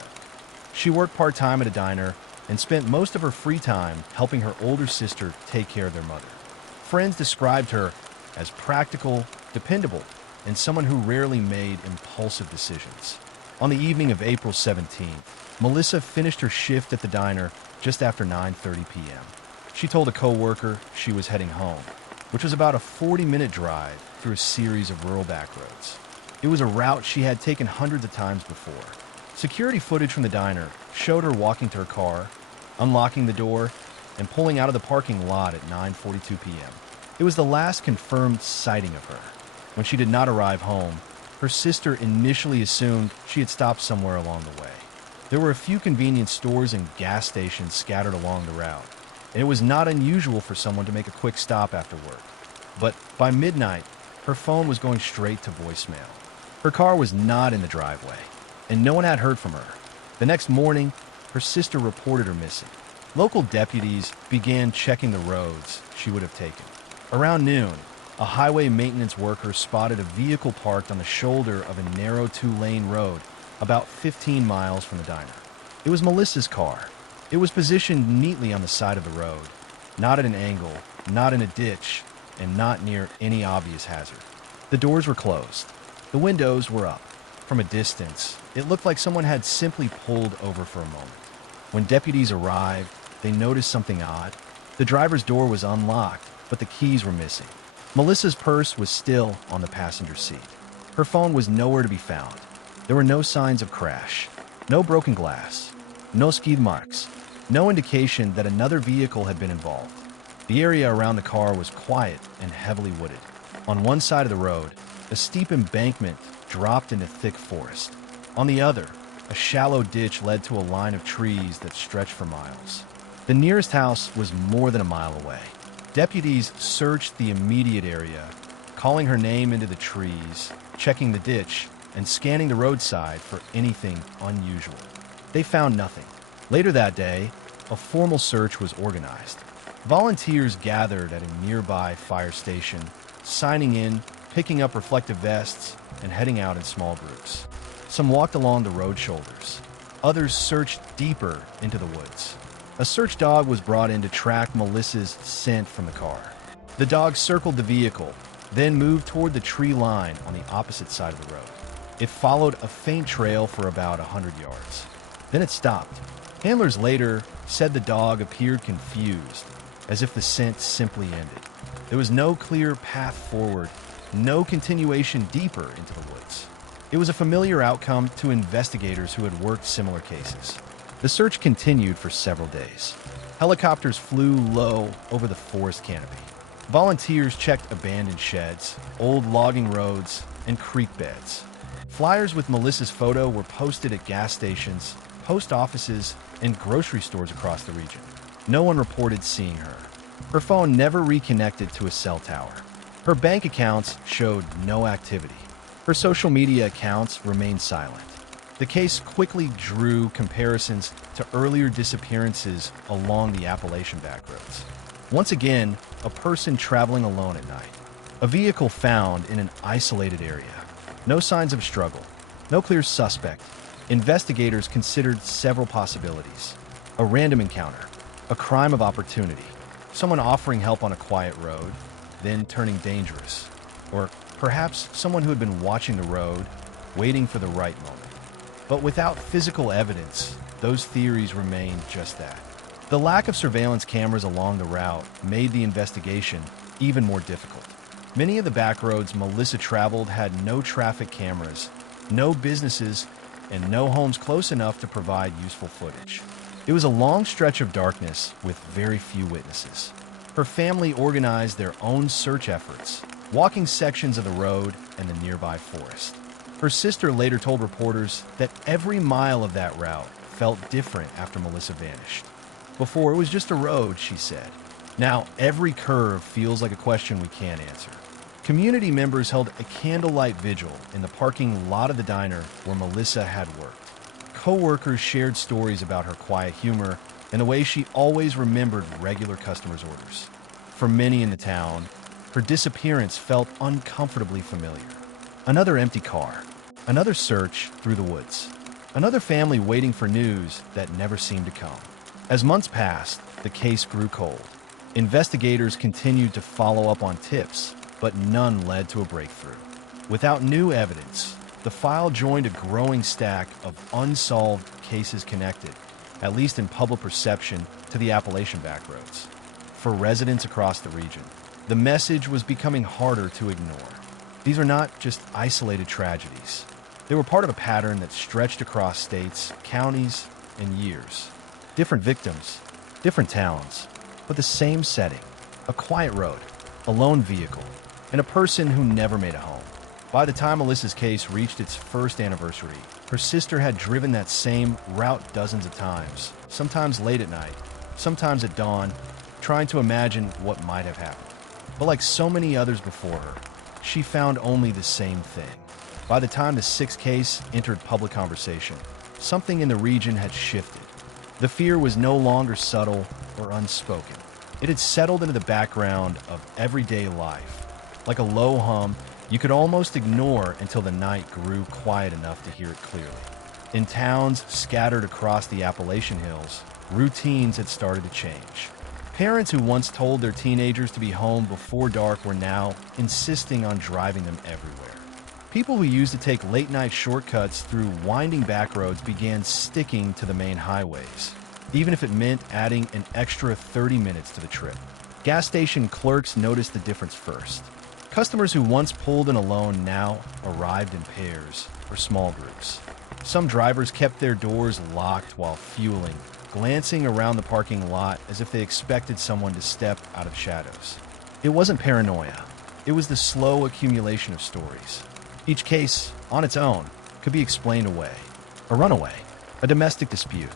She worked part-time at a diner and spent most of her free time helping her older sister take care of their mother. Friends described her as practical, dependable, and someone who rarely made impulsive decisions. On the evening of April 17th, Melissa finished her shift at the diner just after 9:30 p.m. She told a coworker she was heading home, which was about a 40-minute drive through a series of rural backroads. It was a route she had taken hundreds of times before. Security footage from the diner showed her walking to her car, unlocking the door, and pulling out of the parking lot at 9:42 p.m. It was the last confirmed sighting of her. When she did not arrive home, her sister initially assumed she had stopped somewhere along the way. There were a few convenience stores and gas stations scattered along the route, and it was not unusual for someone to make a quick stop after work. But by midnight, her phone was going straight to voicemail. Her car was not in the driveway, and no one had heard from her. The next morning, her sister reported her missing. Local deputies began checking the roads she would have taken. Around noon, a highway maintenance worker spotted a vehicle parked on the shoulder of a narrow two-lane road about 15 miles from the diner. It was Melissa's car. It was positioned neatly on the side of the road, not at an angle, not in a ditch, and not near any obvious hazard. The doors were closed. The windows were up. From a distance, it looked like someone had simply pulled over for a moment. When deputies arrived, they noticed something odd. The driver's door was unlocked, but the keys were missing. Melissa's purse was still on the passenger seat. Her phone was nowhere to be found. There were no signs of crash, no broken glass, no skid marks, no indication that another vehicle had been involved. The area around the car was quiet and heavily wooded. On one side of the road, a steep embankment dropped into thick forest. On the other, a shallow ditch led to a line of trees that stretched for miles. The nearest house was more than a mile away. Deputies searched the immediate area, calling her name into the trees, checking the ditch, and scanning the roadside for anything unusual. They found nothing. Later that day, a formal search was organized. Volunteers gathered at a nearby fire station, signing in, picking up reflective vests, and heading out in small groups. Some walked along the road shoulders. Others searched deeper into the woods. A search dog was brought in to track Melissa's scent from the car. The dog circled the vehicle, then moved toward the tree line on the opposite side of the road. It followed a faint trail for about 100 yards. Then it stopped. Handlers later said the dog appeared confused, as if the scent simply ended. There was no clear path forward, no continuation deeper into the woods. It was a familiar outcome to investigators who had worked similar cases. The search continued for several days. Helicopters flew low over the forest canopy. Volunteers checked abandoned sheds, old logging roads, and creek beds. Flyers with Melissa's photo were posted at gas stations, post offices, and grocery stores across the region. No one reported seeing her. Her phone never reconnected to a cell tower. Her bank accounts showed no activity. Her social media accounts remained silent. The case quickly drew comparisons to earlier disappearances along the Appalachian backroads. Once again, a person traveling alone at night. A vehicle found in an isolated area. No signs of struggle. No clear suspect. Investigators considered several possibilities. A random encounter. A crime of opportunity. Someone offering help on a quiet road, then turning dangerous. Or perhaps someone who had been watching the road, waiting for the right moment. But without physical evidence, those theories remained just that. The lack of surveillance cameras along the route made the investigation even more difficult. Many of the back roads Melissa traveled had no traffic cameras, no businesses, and no homes close enough to provide useful footage. It was a long stretch of darkness with very few witnesses. Her family organized their own search efforts, walking sections of the road and the nearby forest. Her sister later told reporters that every mile of that route felt different after Melissa vanished. Before, it was just a road, she said. Now, every curve feels like a question we can't answer. Community members held a candlelight vigil in the parking lot of the diner where Melissa had worked. Co-workers shared stories about her quiet humor and the way she always remembered regular customers' orders. For many in the town, her disappearance felt uncomfortably familiar. Another empty car, another search through the woods, another family waiting for news that never seemed to come. As months passed, the case grew cold. Investigators continued to follow up on tips, but none led to a breakthrough. Without new evidence, the file joined a growing stack of unsolved cases connected, at least in public perception, to the Appalachian backroads. For residents across the region, the message was becoming harder to ignore. These are not just isolated tragedies. They were part of a pattern that stretched across states, counties, and years. Different victims, different towns, but the same setting. A quiet road, a lone vehicle, and a person who never made a home. By the time Melissa's case reached its first anniversary, her sister had driven that same route dozens of times, sometimes late at night, sometimes at dawn, trying to imagine what might have happened. But like so many others before her, she found only the same thing. By the time the sixth case entered public conversation, something in the region had shifted. The fear was no longer subtle or unspoken. It had settled into the background of everyday life. Like a low hum you could almost ignore until the night grew quiet enough to hear it clearly. In towns scattered across the Appalachian Hills, routines had started to change. Parents who once told their teenagers to be home before dark were now insisting on driving them everywhere. People who used to take late-night shortcuts through winding back roads began sticking to the main highways, even if it meant adding an extra 30 minutes to the trip. Gas station clerks noticed the difference first. Customers who once pulled in alone now arrived in pairs or small groups. Some drivers kept their doors locked while fueling, glancing around the parking lot as if they expected someone to step out of shadows. It wasn't paranoia. It was the slow accumulation of stories. Each case, on its own, could be explained away. A runaway, a domestic dispute,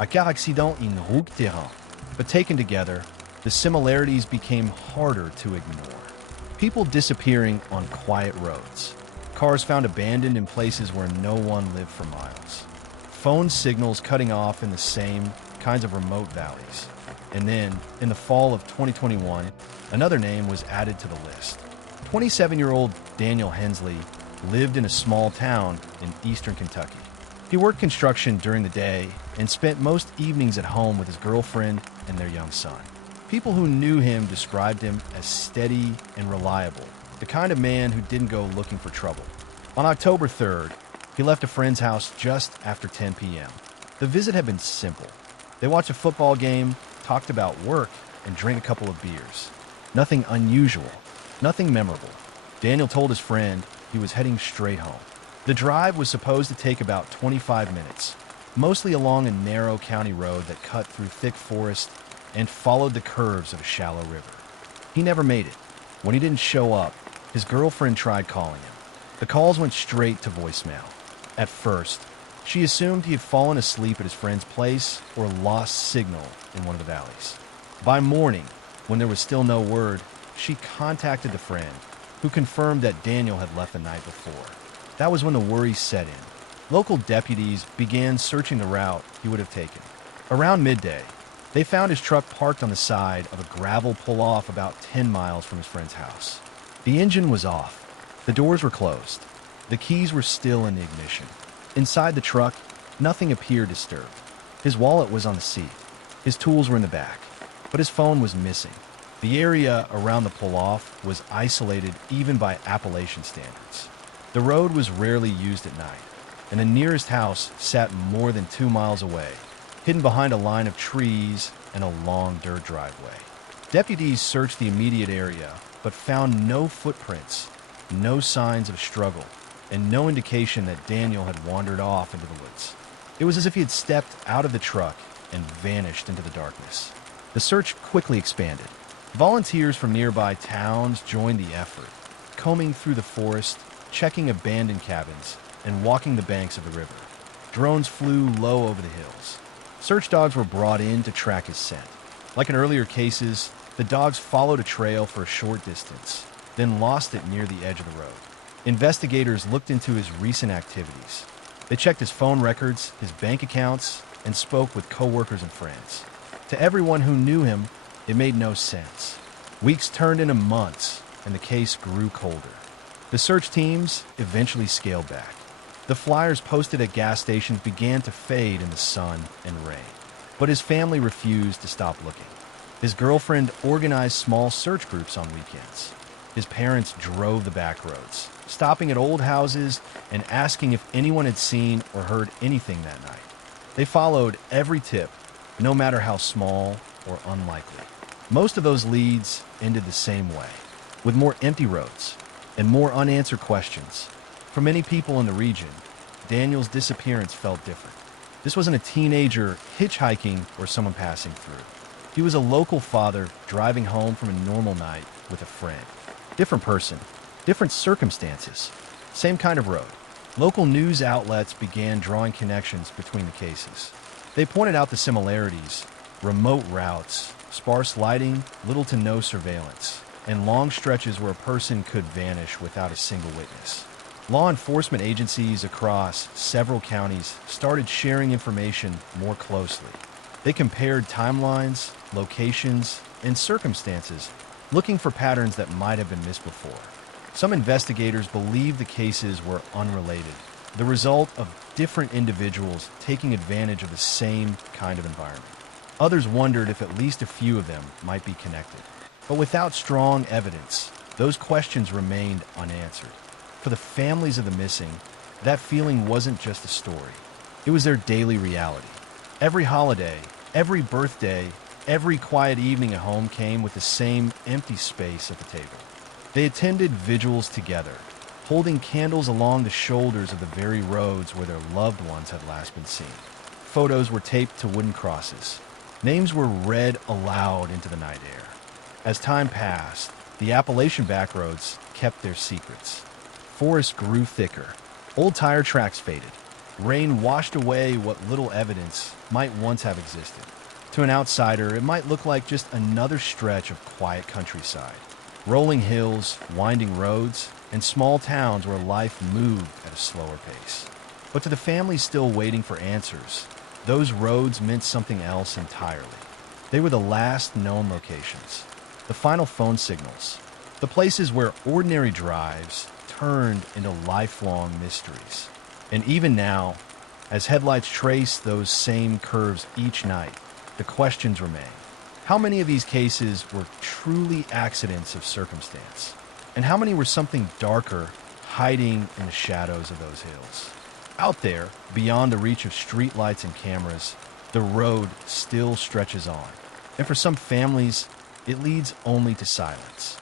a car accident en route terrain. But taken together, the similarities became harder to ignore. People disappearing on quiet roads. Cars found abandoned in places where no one lived for miles. Phone signals cutting off in the same kinds of remote valleys. And then, in the fall of 2021, another name was added to the list. 27-year-old Daniel Hensley lived in a small town in eastern Kentucky. He worked construction during the day and spent most evenings at home with his girlfriend and their young son. People who knew him described him as steady and reliable, the kind of man who didn't go looking for trouble. On October 3rd, he left a friend's house just after 10 p.m. The visit had been simple. They watched a football game, talked about work, and drank a couple of beers. Nothing unusual, nothing memorable. Daniel told his friend he was heading straight home. The drive was supposed to take about 25 minutes, mostly along a narrow county road that cut through thick forest and followed the curves of a shallow river. He never made it. When he didn't show up, his girlfriend tried calling him. The calls went straight to voicemail. At first, she assumed he had fallen asleep at his friend's place or lost signal in one of the valleys. By morning, when there was still no word, she contacted the friend, who confirmed that Daniel had left the night before. That was when the worries set in. Local deputies began searching the route he would have taken. Around midday, they found his truck parked on the side of a gravel pull-off about 10 miles from his friend's house. The engine was off. The doors were closed. The keys were still in the ignition. Inside the truck, nothing appeared disturbed. His wallet was on the seat. His tools were in the back, but his phone was missing. The area around the pull-off was isolated even by Appalachian standards. The road was rarely used at night, and the nearest house sat more than 2 miles away, hidden behind a line of trees and a long dirt driveway. Deputies searched the immediate area, but found no footprints, no signs of struggle, and no indication that Daniel had wandered off into the woods. It was as if he had stepped out of the truck and vanished into the darkness. The search quickly expanded. Volunteers from nearby towns joined the effort, combing through the forest, checking abandoned cabins, and walking the banks of the river. Drones flew low over the hills. Search dogs were brought in to track his scent. Like in earlier cases, the dogs followed a trail for a short distance, then lost it near the edge of the road. Investigators looked into his recent activities. They checked his phone records, his bank accounts, and spoke with coworkers and friends. To everyone who knew him, it made no sense. Weeks turned into months, and the case grew colder. The search teams eventually scaled back. The flyers posted at gas stations began to fade in the sun and rain. But his family refused to stop looking. His girlfriend organized small search groups on weekends. His parents drove the back roads, stopping at old houses and asking if anyone had seen or heard anything that night. They followed every tip, no matter how small or unlikely. Most of those leads ended the same way, with more empty roads and more unanswered questions. For many people in the region, Daniel's disappearance felt different. This wasn't a teenager hitchhiking or someone passing through. He was a local father driving home from a normal night with a friend. Different person, different circumstances, same kind of road. Local news outlets began drawing connections between the cases. They pointed out the similarities: remote routes, sparse lighting, little to no surveillance, and long stretches where a person could vanish without a single witness. Law enforcement agencies across several counties started sharing information more closely. They compared timelines, locations, and circumstances, looking for patterns that might have been missed before. Some investigators believe the cases were unrelated, the result of different individuals taking advantage of the same kind of environment. Others wondered if at least a few of them might be connected. But without strong evidence, those questions remained unanswered. For the families of the missing, that feeling wasn't just a story. It was their daily reality. Every holiday, every birthday, every quiet evening at home came with the same empty space at the table. They attended vigils together, holding candles along the shoulders of the very roads where their loved ones had last been seen. Photos were taped to wooden crosses. Names were read aloud into the night air. As time passed, the Appalachian backroads kept their secrets. Forests grew thicker. Old tire tracks faded. Rain washed away what little evidence might once have existed. To an outsider, it might look like just another stretch of quiet countryside. Rolling hills, winding roads, and small towns where life moved at a slower pace. But to the families still waiting for answers, those roads meant something else entirely. They were the last known locations, the final phone signals, the places where ordinary drives turned into lifelong mysteries. And even now, as headlights trace those same curves each night, the questions remain. How many of these cases were truly accidents of circumstance? And how many were something darker hiding in the shadows of those hills? Out there, beyond the reach of streetlights and cameras, the road still stretches on. And for some families, it leads only to silence.